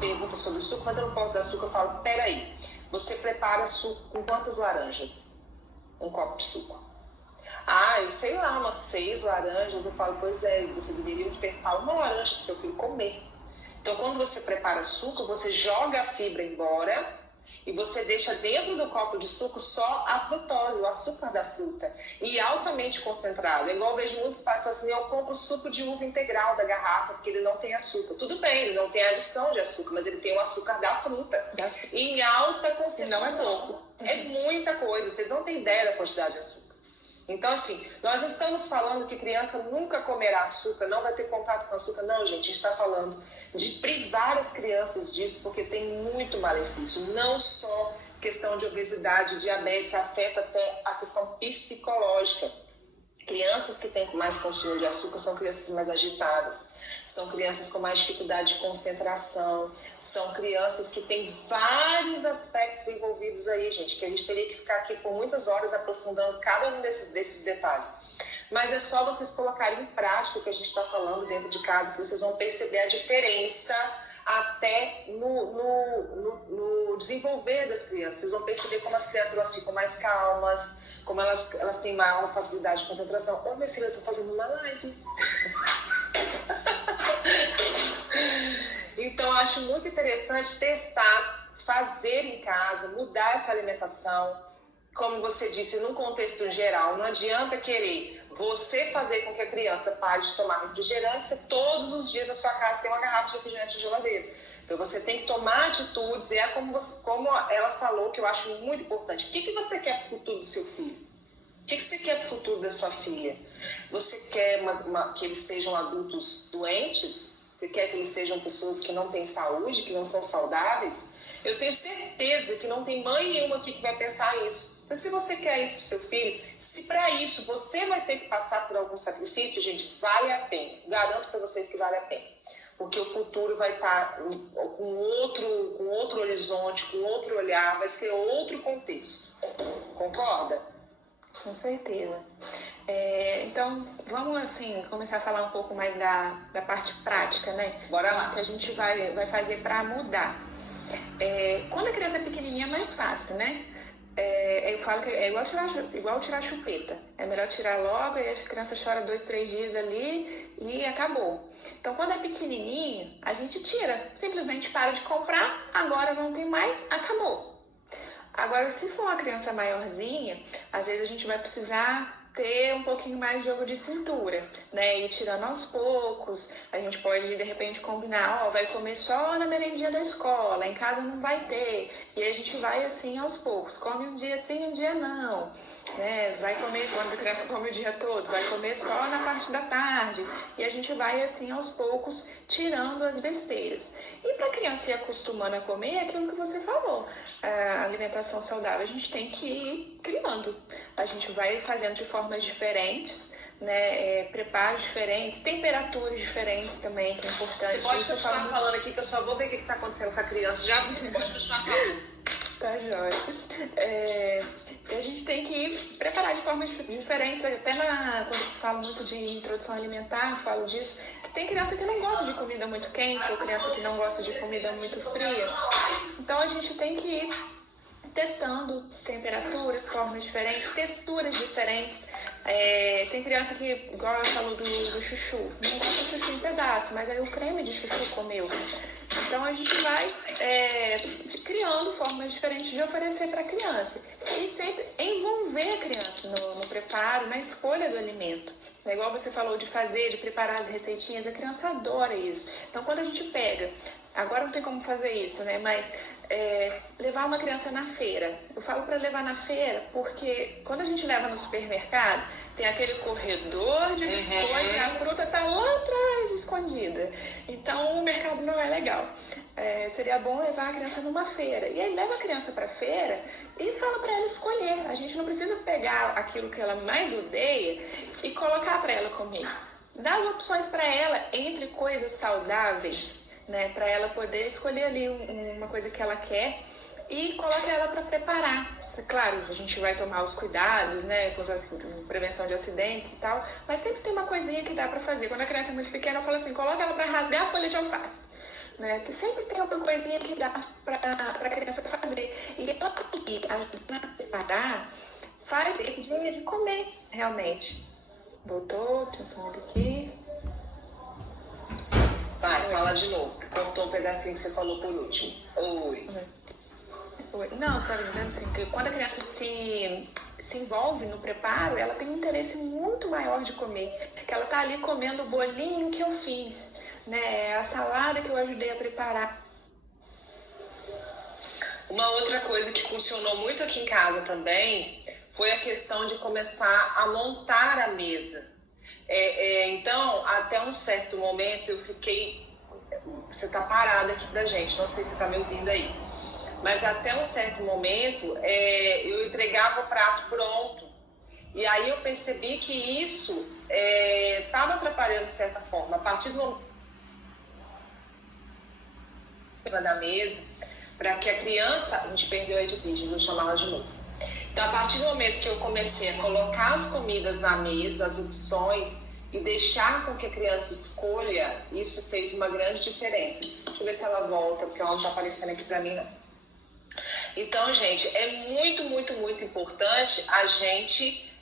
pergunta sobre o suco, mas eu não posso dar suco, eu falo, peraí, você prepara suco com quantas laranjas? Um copo de suco. Ah, eu sei lá, umas 6 laranjas. Eu falo, pois é, você deveria ofertar uma laranja para seu filho comer. Então, quando você prepara suco, você joga a fibra embora e você deixa dentro do copo de suco só a frutose, o açúcar da fruta. E altamente concentrado. É igual eu vejo muitos pais falando assim, eu compro suco de uva integral da garrafa, porque ele não tem açúcar. Tudo bem, ele não tem adição de açúcar, mas ele tem o açúcar da fruta. Em alta concentração. Não é pouco. É muita coisa, vocês não têm ideia da quantidade de açúcar. Então, assim, nós estamos falando que criança nunca comerá açúcar, não vai ter contato com açúcar. Não, gente, a gente está falando de privar as crianças disso, porque tem muito malefício. Não só questão de obesidade, diabetes, afeta até a questão psicológica. Crianças que têm mais consumo de açúcar são crianças mais agitadas, são crianças com mais dificuldade de concentração, são crianças que têm vários aspectos envolvidos aí, gente, que a gente teria que ficar aqui por muitas horas aprofundando cada um desses detalhes. Mas é só vocês colocarem em prática o que a gente está falando dentro de casa, que vocês vão perceber a diferença até no desenvolver das crianças. Vocês vão perceber como as crianças elas ficam mais calmas, como elas têm maior facilidade de concentração. Ô, minha filha, eu tô fazendo uma live. Então, eu acho muito interessante testar, fazer em casa, mudar essa alimentação. Como você disse, num contexto geral, não adianta querer você fazer com que a criança pare de tomar refrigerante se todos os dias na sua casa tem uma garrafa de refrigerante na geladeira. Então, você tem que tomar atitudes, e é como ela falou, que eu acho muito importante. O que você quer para o futuro do seu filho? O que você quer para o futuro da sua filha? Você quer que eles sejam adultos doentes? Você quer que eles sejam pessoas que não têm saúde, que não são saudáveis? Eu tenho certeza que não tem mãe nenhuma aqui que vai pensar isso. Então, se você quer isso para o seu filho, se para isso você vai ter que passar por algum sacrifício, gente, vale a pena. Garanto para vocês que vale a pena. Porque o futuro vai estar com outro horizonte, com outro olhar, vai ser outro contexto. Concorda? Com certeza. Então, vamos assim, começar a falar um pouco mais da parte prática, né? Bora lá. Que a gente vai fazer para mudar. Quando a criança é pequenininha é mais fácil, né? Eu falo que é igual tirar chupeta. É melhor tirar logo, aí a criança chora 2, 3 dias ali e acabou. Então, quando é pequenininho, a gente tira. Simplesmente para de comprar, agora não tem mais, acabou. Agora, se for uma criança maiorzinha, às vezes a gente vai precisar ter um pouquinho mais de jogo de cintura, né? Ir tirando aos poucos. A gente pode, de repente, combinar, vai comer só na merendinha da escola, em casa não vai ter. E aí a gente vai assim aos poucos. Come um dia sim, um dia não. Né? Vai comer, quando a criança come o dia todo, vai comer só na parte da tarde. E a gente vai assim aos poucos, tirando as besteiras. E para a criança ir acostumando a comer, é aquilo que você falou, a alimentação saudável, a gente tem que ir criando. A gente vai fazendo de formas diferentes, né? Preparos diferentes, temperaturas diferentes também, que é importante. Você pode continuar falando aqui, que eu só vou ver o que está acontecendo com a criança. Já pode continuar falando. Tá jóia. A gente tem que ir preparar de formas diferentes. Até quando eu falo muito de introdução alimentar, eu falo disso. Que tem criança que não gosta de comida muito quente, ou criança que não gosta de comida muito fria. Então a gente tem que ir testando temperaturas, formas diferentes, texturas diferentes. Tem criança que, igual eu falo do chuchu, não gosta de chuchu em pedaço, mas aí o creme de chuchu comeu. Então a gente vai criando formas diferentes de oferecer para a criança. E sempre envolver a criança no preparo, na escolha do alimento. É igual você falou de preparar as receitinhas, a criança adora isso. Então quando a gente pega, agora não tem como fazer isso, né? Mas levar uma criança na feira. Eu falo para levar na feira porque quando a gente leva no supermercado, tem aquele corredor de biscoito e a fruta está lá atrás, escondida. Então o mercado não é legal. Seria bom levar a criança numa feira. E aí leva a criança para a feira e fala para ela escolher. A gente não precisa pegar aquilo que ela mais odeia e colocar para ela comer. Dá as opções para ela entre coisas saudáveis, né, para ela poder escolher ali uma coisa que ela quer e coloca ela para preparar. Claro, a gente vai tomar os cuidados, né, com prevenção de acidentes e tal, mas sempre tem uma coisinha que dá para fazer. Quando a criança é muito pequena, eu falo assim, coloca ela para rasgar a folha de alface, né, que sempre tem alguma coisinha que dá para a criança fazer. E ela aqui, ajudando a preparar, faz esse dia de comer, realmente. Voltou, deixa eu sumir aqui. Vai, fala de novo. Contou um pedacinho que você falou por último. Oi. Não, você estava dizendo assim, que quando a criança se envolve no preparo, ela tem um interesse muito maior de comer. Que ela está ali comendo o bolinho que eu fiz, né? A salada que eu ajudei a preparar. Uma outra coisa que funcionou muito aqui em casa também foi a questão de começar a montar a mesa. Então, até um certo momento eu fiquei... Você tá parada aqui pra gente, não sei se você tá me ouvindo aí. Mas até um certo momento eu entregava o prato pronto. E aí eu percebi que isso estava atrapalhando de certa forma. A partir do momento da mesa, para que a criança... A gente perdeu a Edvige, vou chamar ela de novo. Então, a partir do momento que eu comecei a colocar as comidas na mesa, as opções, e deixar com que a criança escolha, isso fez uma grande diferença. Deixa eu ver se ela volta, porque ela não está aparecendo aqui para mim, não. Então, gente, é muito, muito, muito importante a gente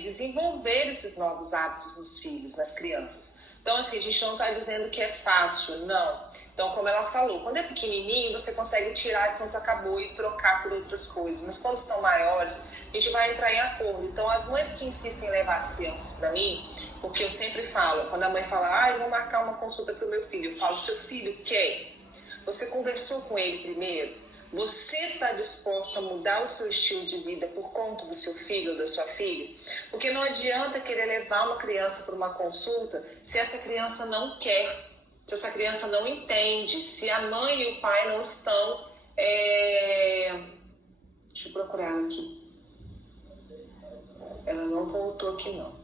desenvolver esses novos hábitos nos filhos, nas crianças. Então, assim, a gente não está dizendo que é fácil, não. Então, como ela falou, quando é pequenininho, você consegue tirar e pronto, acabou, e trocar por outras coisas. Mas quando estão maiores, a gente vai entrar em acordo. Então, as mães que insistem em levar as crianças para mim, porque eu sempre falo, quando a mãe fala, eu vou marcar uma consulta para o meu filho, eu falo, seu filho quer? Você conversou com ele primeiro? Você está disposta a mudar o seu estilo de vida por conta do seu filho ou da sua filha? Porque não adianta querer levar uma criança para uma consulta se essa criança não quer, se essa criança não entende, se a mãe e o pai não estão... Deixa eu procurar ela aqui. Ela não voltou aqui, não.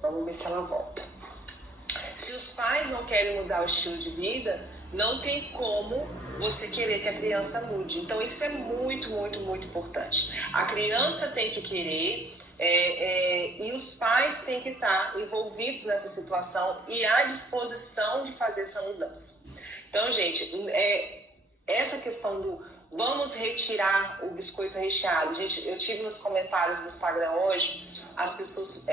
Vamos ver se ela volta. Se os pais não querem mudar o estilo de vida, não tem como você querer que a criança mude. Então, isso é muito, muito, muito importante. A criança tem que querer e os pais têm que estar envolvidos nessa situação e à disposição de fazer essa mudança. Então, gente, essa questão do vamos retirar o biscoito recheado. Gente, eu tive nos comentários do Instagram hoje as pessoas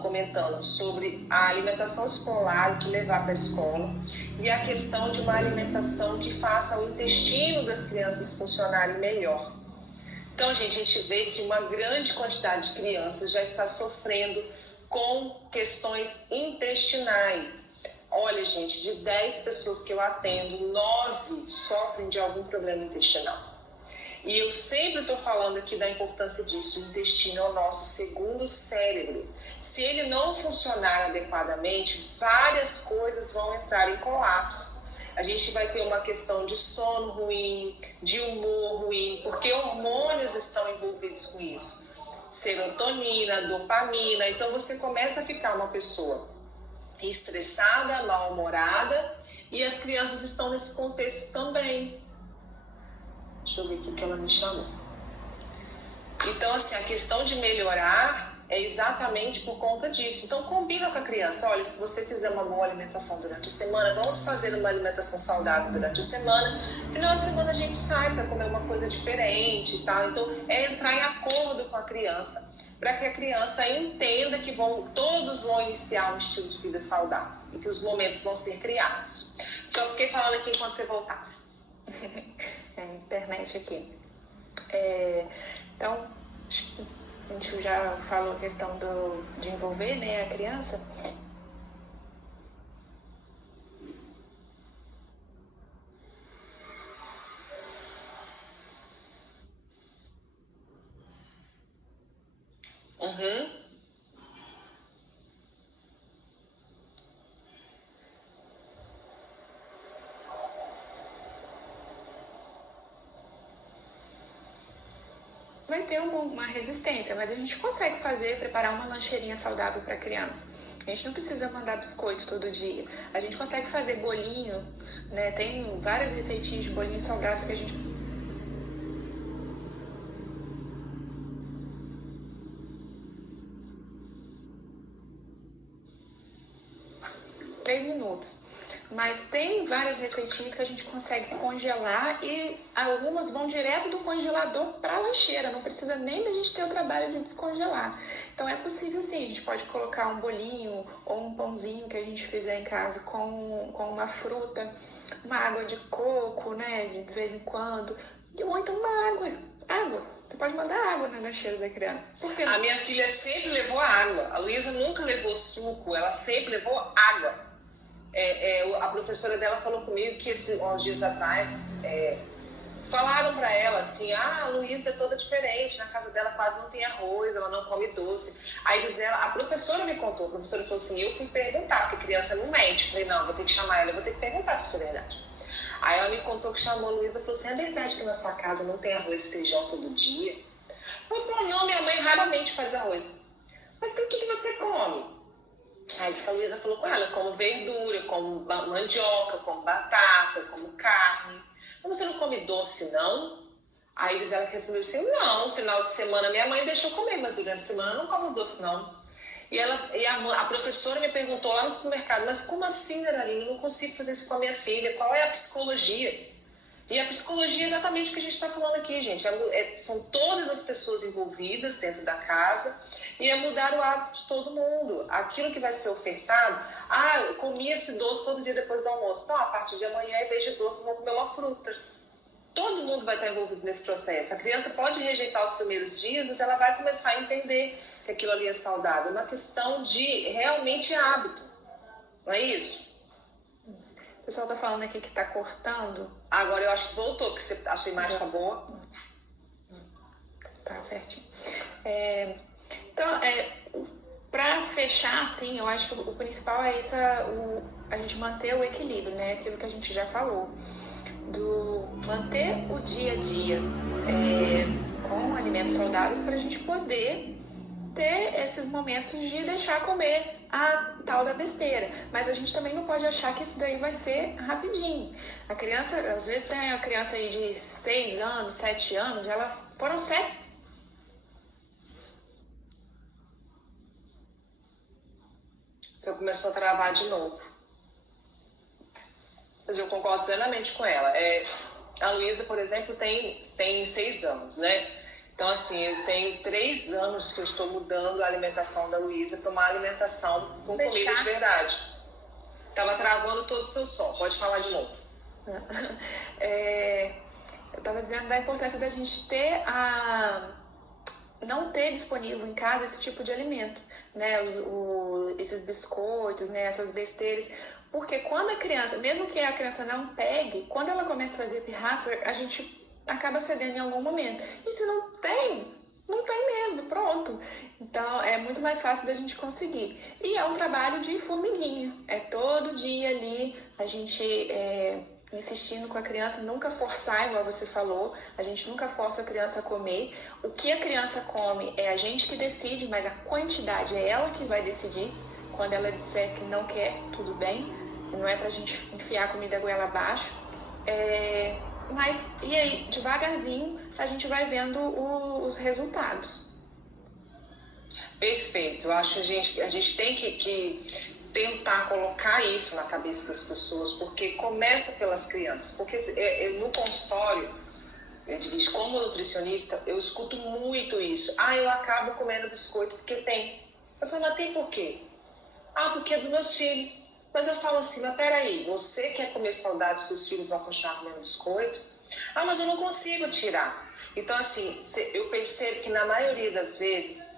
comentando sobre a alimentação escolar, de levar para a escola, e a questão de uma alimentação que faça o intestino das crianças funcionarem melhor. Então, gente, a gente vê que uma grande quantidade de crianças já está sofrendo com questões intestinais. Olha, gente, de 10 pessoas que eu atendo, 9 sofrem de algum problema intestinal. E eu sempre estou falando aqui da importância disso. O intestino é o nosso segundo cérebro. Se ele não funcionar adequadamente, várias coisas vão entrar em colapso. A gente vai ter uma questão de sono ruim, de humor ruim, porque hormônios estão envolvidos com isso. Serotonina, dopamina. Então você começa a ficar uma pessoa estressada, mal-humorada, e as crianças estão nesse contexto também. Deixa eu ver aqui que ela me chamou. Então, assim, a questão de melhorar é exatamente por conta disso. Então, combina com a criança. Olha, se você fizer uma boa alimentação durante a semana, vamos fazer uma alimentação saudável durante a semana. No final de semana a gente sai para comer uma coisa diferente e tal. Então, é entrar em acordo com a criança, para que a criança entenda que todos vão iniciar um estilo de vida saudável e que os momentos vão ser criados. Só fiquei falando aqui enquanto você voltava. Internet aqui. Então, a gente já falou a questão de envolver, né, a criança. Vai ter uma resistência, mas a gente consegue preparar uma lancheirinha saudável para a criança. A gente não precisa mandar biscoito todo dia. A gente consegue fazer bolinho, né? Tem várias receitinhas de bolinhos saudáveis que a gente... 3 minutos. Mas tem várias receitinhas que a gente consegue congelar e algumas vão direto do congelador para a lancheira. Não precisa nem da gente ter o trabalho de descongelar. Então é possível sim, a gente pode colocar um bolinho ou um pãozinho que a gente fizer em casa com uma fruta, uma água de coco, né, de vez em quando. Ou então uma água. Você pode mandar água na lancheira da criança. Por que não? A minha filha sempre levou água. A Luísa nunca levou suco, ela sempre levou água. A professora dela falou comigo que uns dias atrás falaram para ela assim: a Luísa é toda diferente, na casa dela quase não tem arroz, ela não come doce. Aí a professora me contou, a professora falou assim: eu fui perguntar, porque criança não mente. Eu falei: não, vou ter que chamar ela, vou ter que perguntar se isso é verdade. Aí ela me contou que chamou a Luísa e falou assim: é verdade que na sua casa não tem arroz e feijão todo dia? Ela falou: não, minha mãe raramente faz arroz. Mas o que você come? Aí a Luísa falou com ela: como verdura, como mandioca, como batata, como carne. Mas você não come doce, não? Aí ela respondeu assim: não, no final de semana minha mãe deixou comer, mas durante a semana eu não como doce, não. E a professora me perguntou lá no supermercado: mas como assim, Neralina? Eu não consigo fazer isso com a minha filha. Qual é a psicologia? E a psicologia é exatamente o que a gente está falando aqui, gente. São todas as pessoas envolvidas dentro da casa e é mudar o hábito de todo mundo. Aquilo que vai ser ofertado: eu comi esse doce todo dia depois do almoço. Não, a partir de amanhã, em vez de doce, eu vou comer uma fruta. Todo mundo vai estar envolvido nesse processo. A criança pode rejeitar os primeiros dias, mas ela vai começar a entender que aquilo ali é saudável. É uma questão de realmente hábito. Não é isso? O pessoal está falando aqui que está cortando. Agora eu acho que voltou, porque a sua imagem tá boa. Tá certinho. Então, para fechar, assim, eu acho que o principal é isso, a gente manter o equilíbrio, né? Aquilo que a gente já falou, do manter o dia a dia com alimentos saudáveis para a gente poder ter esses momentos de deixar comer a tal da besteira. Mas a gente também não pode achar que isso daí vai ser rapidinho. A criança, às vezes tem a criança aí de 6 anos, 7 anos, foram 7. Você começou a travar de novo. Mas eu concordo plenamente com ela. A Luísa, por exemplo, tem 6 anos, né? Então, assim, eu tenho 3 anos que eu estou mudando a alimentação da Luísa para uma alimentação com comida de verdade. Tava travando todo o seu som. Pode falar de novo. Eu estava dizendo da importância da gente não ter disponível em casa esse tipo de alimento, né? Esses biscoitos, né? Essas besteiras. Porque quando a criança, mesmo que a criança não pegue, quando ela começa a fazer pirraça, a gente acaba cedendo em algum momento. E se não tem, não tem mesmo, pronto. Então, é muito mais fácil da gente conseguir. E é um trabalho de formiguinha. É todo dia ali, a gente insistindo com a criança, nunca forçar, igual você falou. A gente nunca força a criança a comer. O que a criança come é a gente que decide, mas a quantidade é ela que vai decidir. Quando ela disser que não quer, tudo bem. Não é pra gente enfiar a comida goela abaixo. E aí, devagarzinho, a gente vai vendo os resultados. Perfeito. Eu acho que a gente tem que tentar colocar isso na cabeça das pessoas, porque começa pelas crianças. Porque no consultório, como nutricionista, eu escuto muito isso. Eu acabo comendo biscoito porque tem. Eu falo, mas tem por quê? Porque é dos meus filhos. Mas eu falo assim, mas peraí, você quer comer saudável, seus filhos vão continuar comendo biscoito? Mas eu não consigo tirar. Então, assim, eu percebo que na maioria das vezes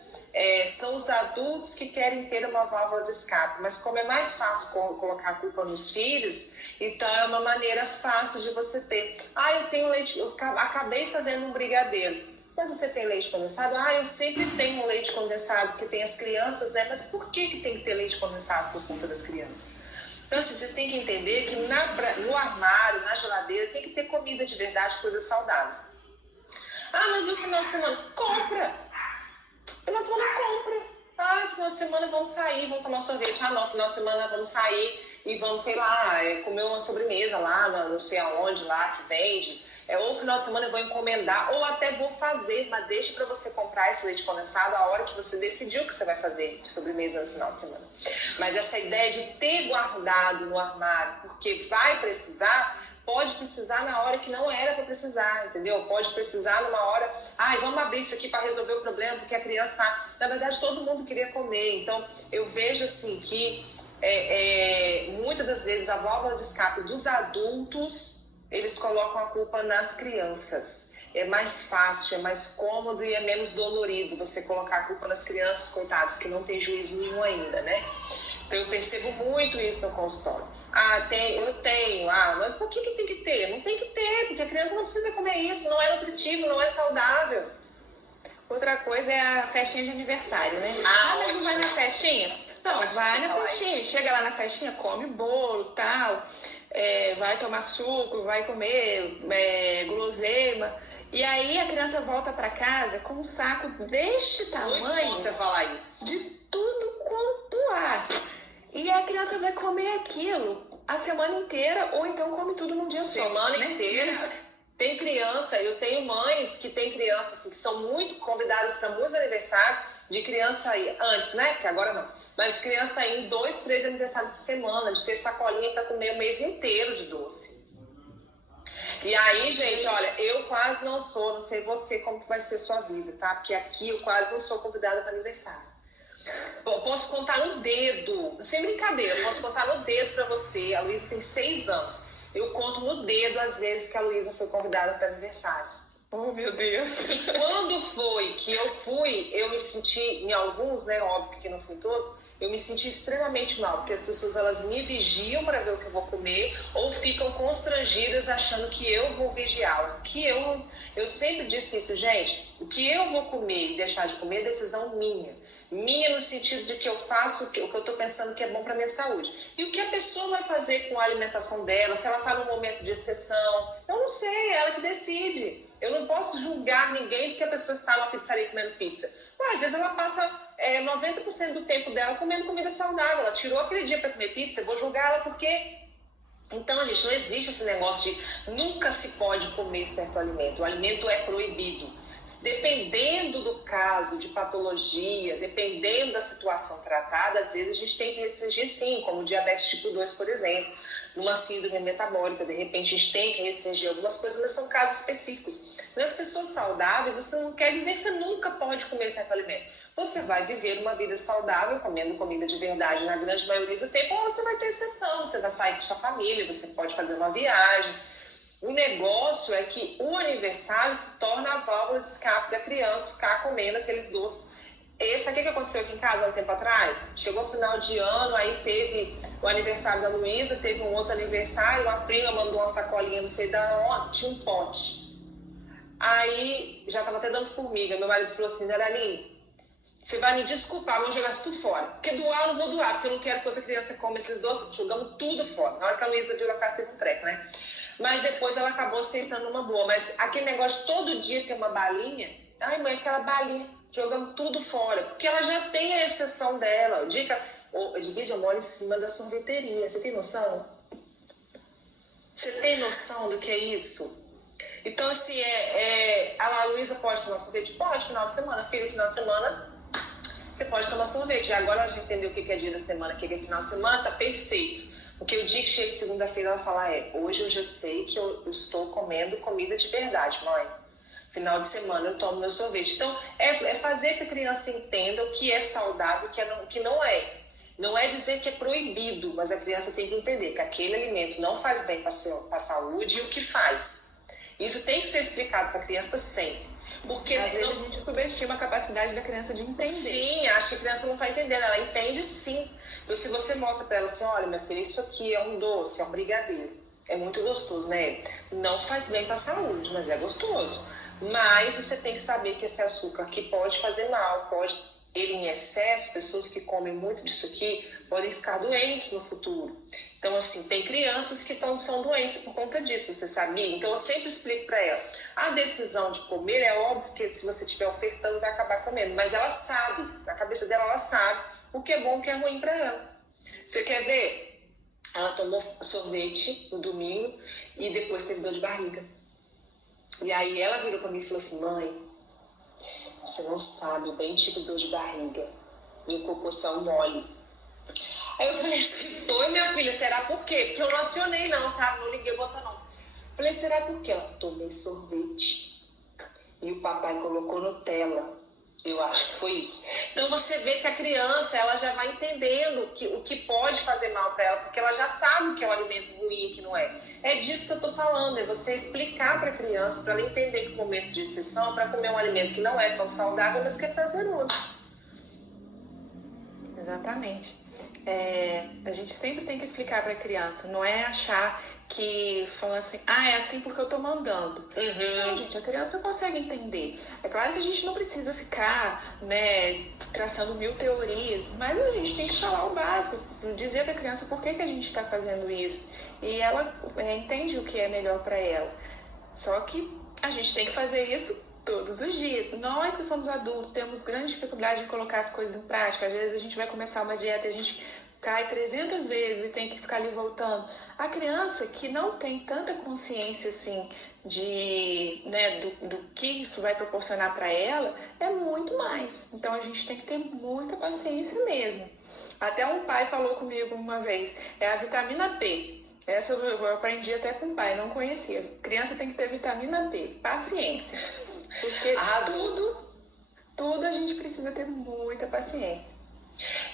são os adultos que querem ter uma válvula de escape. Mas como é mais fácil colocar a culpa nos filhos, então é uma maneira fácil de você ter. Eu tenho leite, eu acabei fazendo um brigadeiro. Mas você tem leite condensado? Eu sempre tenho leite condensado, porque tem as crianças, né? Mas por que tem que ter leite condensado por conta das crianças? Então, assim, vocês têm que entender que no armário, na geladeira, tem que ter comida de verdade, coisas saudáveis. Mas no final de semana, compra! Final de semana, compra! Final de semana vamos sair, vamos tomar sorvete. Não, final de semana vamos sair e vamos, sei lá, comer uma sobremesa lá, não sei aonde lá, que vende. Ou final de semana eu vou encomendar, ou até vou fazer, mas deixa para você comprar esse leite condensado a hora que você decidiu que você vai fazer de sobremesa no final de semana. Mas essa ideia de ter guardado no armário, porque vai precisar, pode precisar na hora que não era para precisar, entendeu? Pode precisar numa hora, vamos abrir isso aqui para resolver o problema, porque a criança está... Na verdade, todo mundo queria comer, então eu vejo assim que muitas das vezes a válvula de escape dos adultos... Eles colocam a culpa nas crianças. É mais fácil, é mais cômodo e é menos dolorido você colocar a culpa nas crianças, coitadas, que não tem juízo nenhum ainda, né? Então eu percebo muito isso no consultório. Eu tenho. Mas por que tem que ter? Não tem que ter, porque a criança não precisa comer isso, não é nutritivo, não é saudável. Outra coisa é a festinha de aniversário, né? Mas não vai na festinha? Não, vai na festinha. Chega lá na festinha, come bolo e tal... vai tomar suco, vai comer guloseima, e aí a criança volta para casa com um saco deste tamanho. Muito bom você falar isso. De tudo quanto há. E a criança vai comer aquilo a semana inteira, ou então come tudo num dia só. Semana inteira. Tem criança, eu tenho mães que têm crianças assim, que são muito convidadas para muitos aniversários, de criança aí, antes, né? Que agora não. Mas criança aí em 2, 3 aniversários por semana, de ter sacolinha para comer o mês inteiro de doce. E aí, gente, olha, eu quase não sou, não sei você como que vai ser a sua vida, tá? Porque aqui eu quase não sou convidada para aniversário. Posso contar no dedo, sem brincadeira, posso contar no dedo para você. A Luísa tem 6 anos. Eu conto no dedo as vezes que a Luísa foi convidada para aniversários. Oh, meu Deus. E quando foi que eu fui, eu me senti, em alguns, né, óbvio que não fui todos, eu me senti extremamente mal, porque as pessoas, elas me vigiam para ver o que eu vou comer, ou ficam constrangidas achando que eu vou vigiá-las. Que eu sempre disse isso, gente, o que eu vou comer e deixar de comer é decisão minha. Minha no sentido de que eu faço o que eu estou pensando que é bom para minha saúde. E o que a pessoa vai fazer com a alimentação dela, se ela está num momento de exceção, eu não sei, é ela que decide. Eu não posso julgar ninguém porque a pessoa está numa pizzaria comendo pizza. Mas às vezes ela passa 90% do tempo dela comendo comida saudável. Ela tirou aquele dia para comer pizza, eu vou julgar ela porque... Então, gente, não existe esse negócio de nunca se pode comer certo alimento. O alimento é proibido. Dependendo do caso de patologia, dependendo da situação tratada, às vezes a gente tem que restringir sim, como diabetes tipo 2, por exemplo, numa síndrome metabólica, de repente a gente tem que restringir algumas coisas, mas são casos específicos. Nas pessoas saudáveis, você não quer dizer que você nunca pode comer certo alimento. Você vai viver uma vida saudável, comendo comida de verdade na grande maioria do tempo, ou você vai ter exceção, você vai sair com sua família, você pode fazer uma viagem. O negócio é que o aniversário se torna a válvula de escape da criança ficar comendo aqueles doces. Esse aqui que aconteceu aqui em casa há um tempo atrás, chegou o final de ano, aí teve o aniversário da Luísa, teve um outro aniversário, a prima mandou uma sacolinha, não sei da onde, tinha um pote. Aí já estava até dando formiga, meu marido falou assim, Neraline, você vai me desculpar, vou jogar isso tudo fora. Porque doar eu não vou doar, porque eu não quero que outra criança coma esses doces, jogamos tudo fora. Na hora que a Luísa viu a casa, teve um treco, né? Mas depois ela acabou aceitando uma boa. Mas aquele negócio, todo dia tem uma balinha. Ai, mãe, aquela balinha, jogando tudo fora. Porque ela já tem a exceção dela. Dica, Edvige, eu moro em cima da sorveteria. Você tem noção? Você tem noção do que é isso? Então, assim, a Luísa pode tomar sorvete? Pode, final de semana. Filho, final de semana, você pode tomar sorvete. Agora ela já entendeu o que é dia da semana, o que é final de semana, tá perfeito. Porque o dia que chega segunda-feira ela fala, hoje eu já sei que eu estou comendo comida de verdade, mãe. Final de semana eu tomo meu sorvete. Então, é fazer que a criança entenda o que é saudável e o que não é. Não é dizer que é proibido, mas a criança tem que entender que aquele alimento não faz bem para a saúde e o que faz. Isso tem que ser explicado para a criança sempre. Porque às vezes a gente subestima a capacidade da criança de entender. Sim, acho que a criança não está entendendo, ela entende sim. Então, se você mostra para ela assim, olha, minha filha, isso aqui é um doce, é um brigadeiro, é muito gostoso, né? Não faz bem para a saúde, mas é gostoso. Mas você tem que saber que esse açúcar aqui pode fazer mal, ele em excesso, pessoas que comem muito disso aqui podem ficar doentes no futuro. Então, assim, tem crianças que são doentes por conta disso, você sabia? Então, eu sempre explico para ela. A decisão de comer, é óbvio que se você estiver ofertando, vai acabar comendo. Mas ela sabe, na cabeça dela, ela sabe o que é bom e o que é ruim para ela. Você quer ver? Ela tomou sorvete no domingo e depois teve dor de barriga. E aí ela virou para mim e falou assim, mãe, você não sabe, eu bem tive dor de barriga. E o cocô saiu mole. Aí eu falei assim, foi minha filha, será por quê? Porque eu não acionei não, sabe? Não liguei o botão não. Falei, será por quê? Ela, tomei sorvete. E o papai colocou Nutella. Eu acho que foi isso. Então você vê que a criança, ela já vai entendendo o que pode fazer mal para ela, porque ela já sabe o que é um alimento ruim e o que não é. É disso que eu tô falando, é você explicar para a criança, para ela entender que o momento de exceção é para comer um alimento que não é tão saudável, mas que é prazeroso. Exatamente. A gente sempre tem que explicar para a criança, não é achar que fala assim, é assim porque eu tô mandando. Não, gente, a criança consegue entender. É claro que a gente não precisa ficar, traçando 1000 teorias, mas a gente tem que falar o básico, dizer para a criança por que a gente está fazendo isso. E ela entende o que é melhor para ela. Só que a gente tem que fazer isso todos os dias. Nós que somos adultos temos grande dificuldade de colocar as coisas em prática. Às vezes a gente vai começar uma dieta e a gente cai 300 vezes e tem que ficar ali voltando. A criança que não tem tanta consciência assim do que isso vai proporcionar para ela, é muito mais. Então a gente tem que ter muita paciência mesmo. Até um pai falou comigo uma vez, é a vitamina P. Essa eu aprendi até com o pai, não conhecia. Criança tem que ter vitamina P, paciência. Porque tudo a gente precisa ter muita paciência.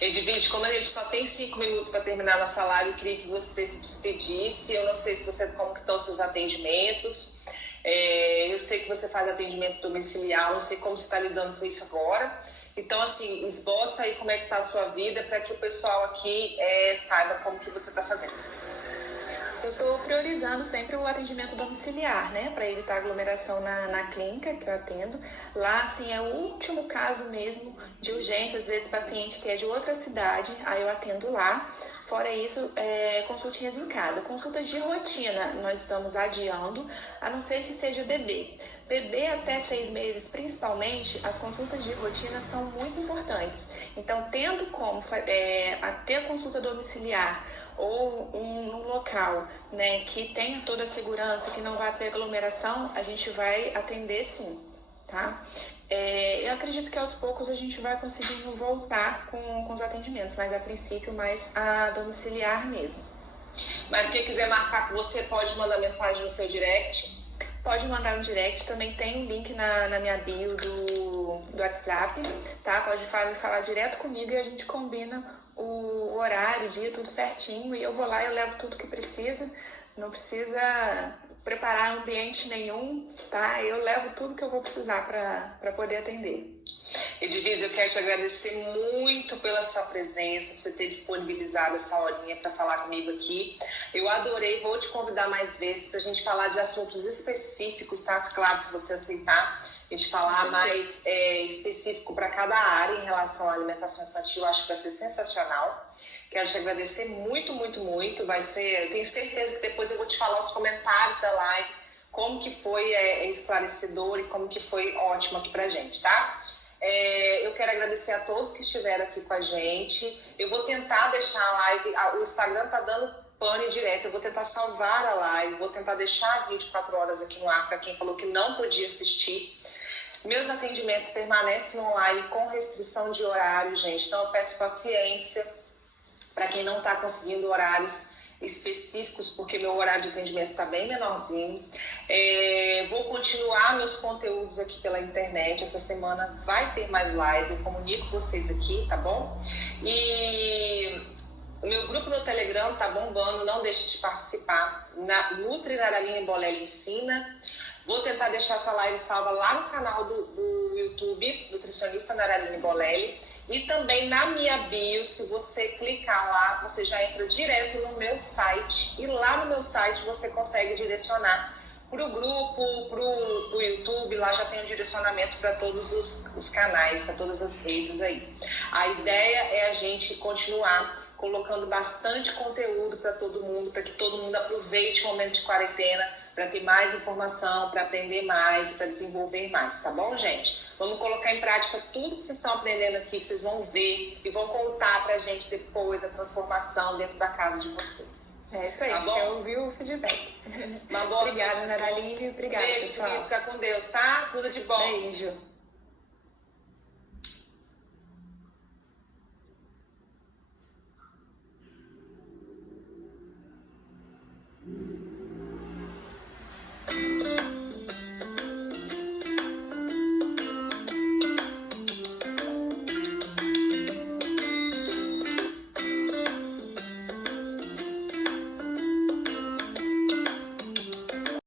Edvige, como a gente só tem 5 minutos para terminar nossa live, eu queria que você se despedisse. Eu não sei como que estão seus atendimentos. Eu sei que você faz atendimento domiciliar, não sei como você está lidando com isso agora. Então, assim, esboça aí como é que está a sua vida para que o pessoal aqui saiba como que você está fazendo. Eu estou priorizando sempre o atendimento domiciliar, né? Para evitar aglomeração na clínica que eu atendo. Lá, assim, é o último caso mesmo de urgência. Às vezes, paciente que é de outra cidade, aí eu atendo lá. Fora isso, consultinhas em casa. Consultas de rotina nós estamos adiando, a não ser que seja bebê. Bebê até 6 meses, principalmente, as consultas de rotina são muito importantes. Então, tendo como ter a consulta domiciliar ou num local, né, que tenha toda a segurança, que não vai ter aglomeração, a gente vai atender sim, tá? Eu acredito que aos poucos a gente vai conseguindo voltar com os atendimentos, mas a princípio mais a domiciliar mesmo. Mas quem quiser marcar com você pode mandar mensagem no seu direct? Pode mandar um direct, também tem um link na minha bio do WhatsApp, tá? Pode falar direto comigo e a gente combina o horário, o dia, tudo certinho, e eu vou lá e eu levo tudo que precisa, não precisa preparar ambiente nenhum, tá? Eu levo tudo que eu vou precisar para poder atender. Edivise, eu quero te agradecer muito pela sua presença, por você ter disponibilizado essa horinha para falar comigo aqui. Eu adorei, vou te convidar mais vezes para a gente falar de assuntos específicos, tá? Claro, se você aceitar, a gente falar mais específico para cada área em relação à alimentação infantil, acho que vai ser sensacional. Quero te agradecer muito, muito, muito. Eu tenho certeza que depois eu vou te falar os comentários da live, como que foi esclarecedor e como que foi ótimo aqui pra gente, tá? Eu quero agradecer a todos que estiveram aqui com a gente. Eu vou tentar deixar a live, o Instagram tá dando pane direto, eu vou tentar salvar a live, vou tentar deixar as 24 horas aqui no ar para quem falou que não podia assistir. Meus atendimentos permanecem online com restrição de horário, gente, então eu peço paciência para quem não está conseguindo horários específicos, porque meu horário de atendimento está bem menorzinho. Vou continuar meus conteúdos aqui pela internet. Essa semana vai ter mais live, eu comunico vocês aqui, tá bom? E o meu grupo no Telegram tá bombando, não deixe de participar. Nutri Naraline Bolelli Ensina. Vou tentar deixar essa live salva lá no canal do YouTube, Nutricionista Naraline Bolelli. E também na minha bio, se você clicar lá, você já entra direto no meu site. E lá no meu site você consegue direcionar para o grupo, para o YouTube. Lá já tem um direcionamento para todos os canais, para todas as redes aí. A ideia é a gente continuar colocando bastante conteúdo para todo mundo, para que todo mundo aproveite o momento de quarentena, para ter mais informação, para aprender mais, para desenvolver mais, tá bom, gente? Vamos colocar em prática tudo que vocês estão aprendendo aqui, que vocês vão ver e vão contar pra gente depois a transformação dentro da casa de vocês. É isso aí, tá, a gente quer ouvir o feedback. Obrigada, Naraline. Obrigada, beijo, pessoal. Fica com Deus, tá? Tudo de bom. Beijo.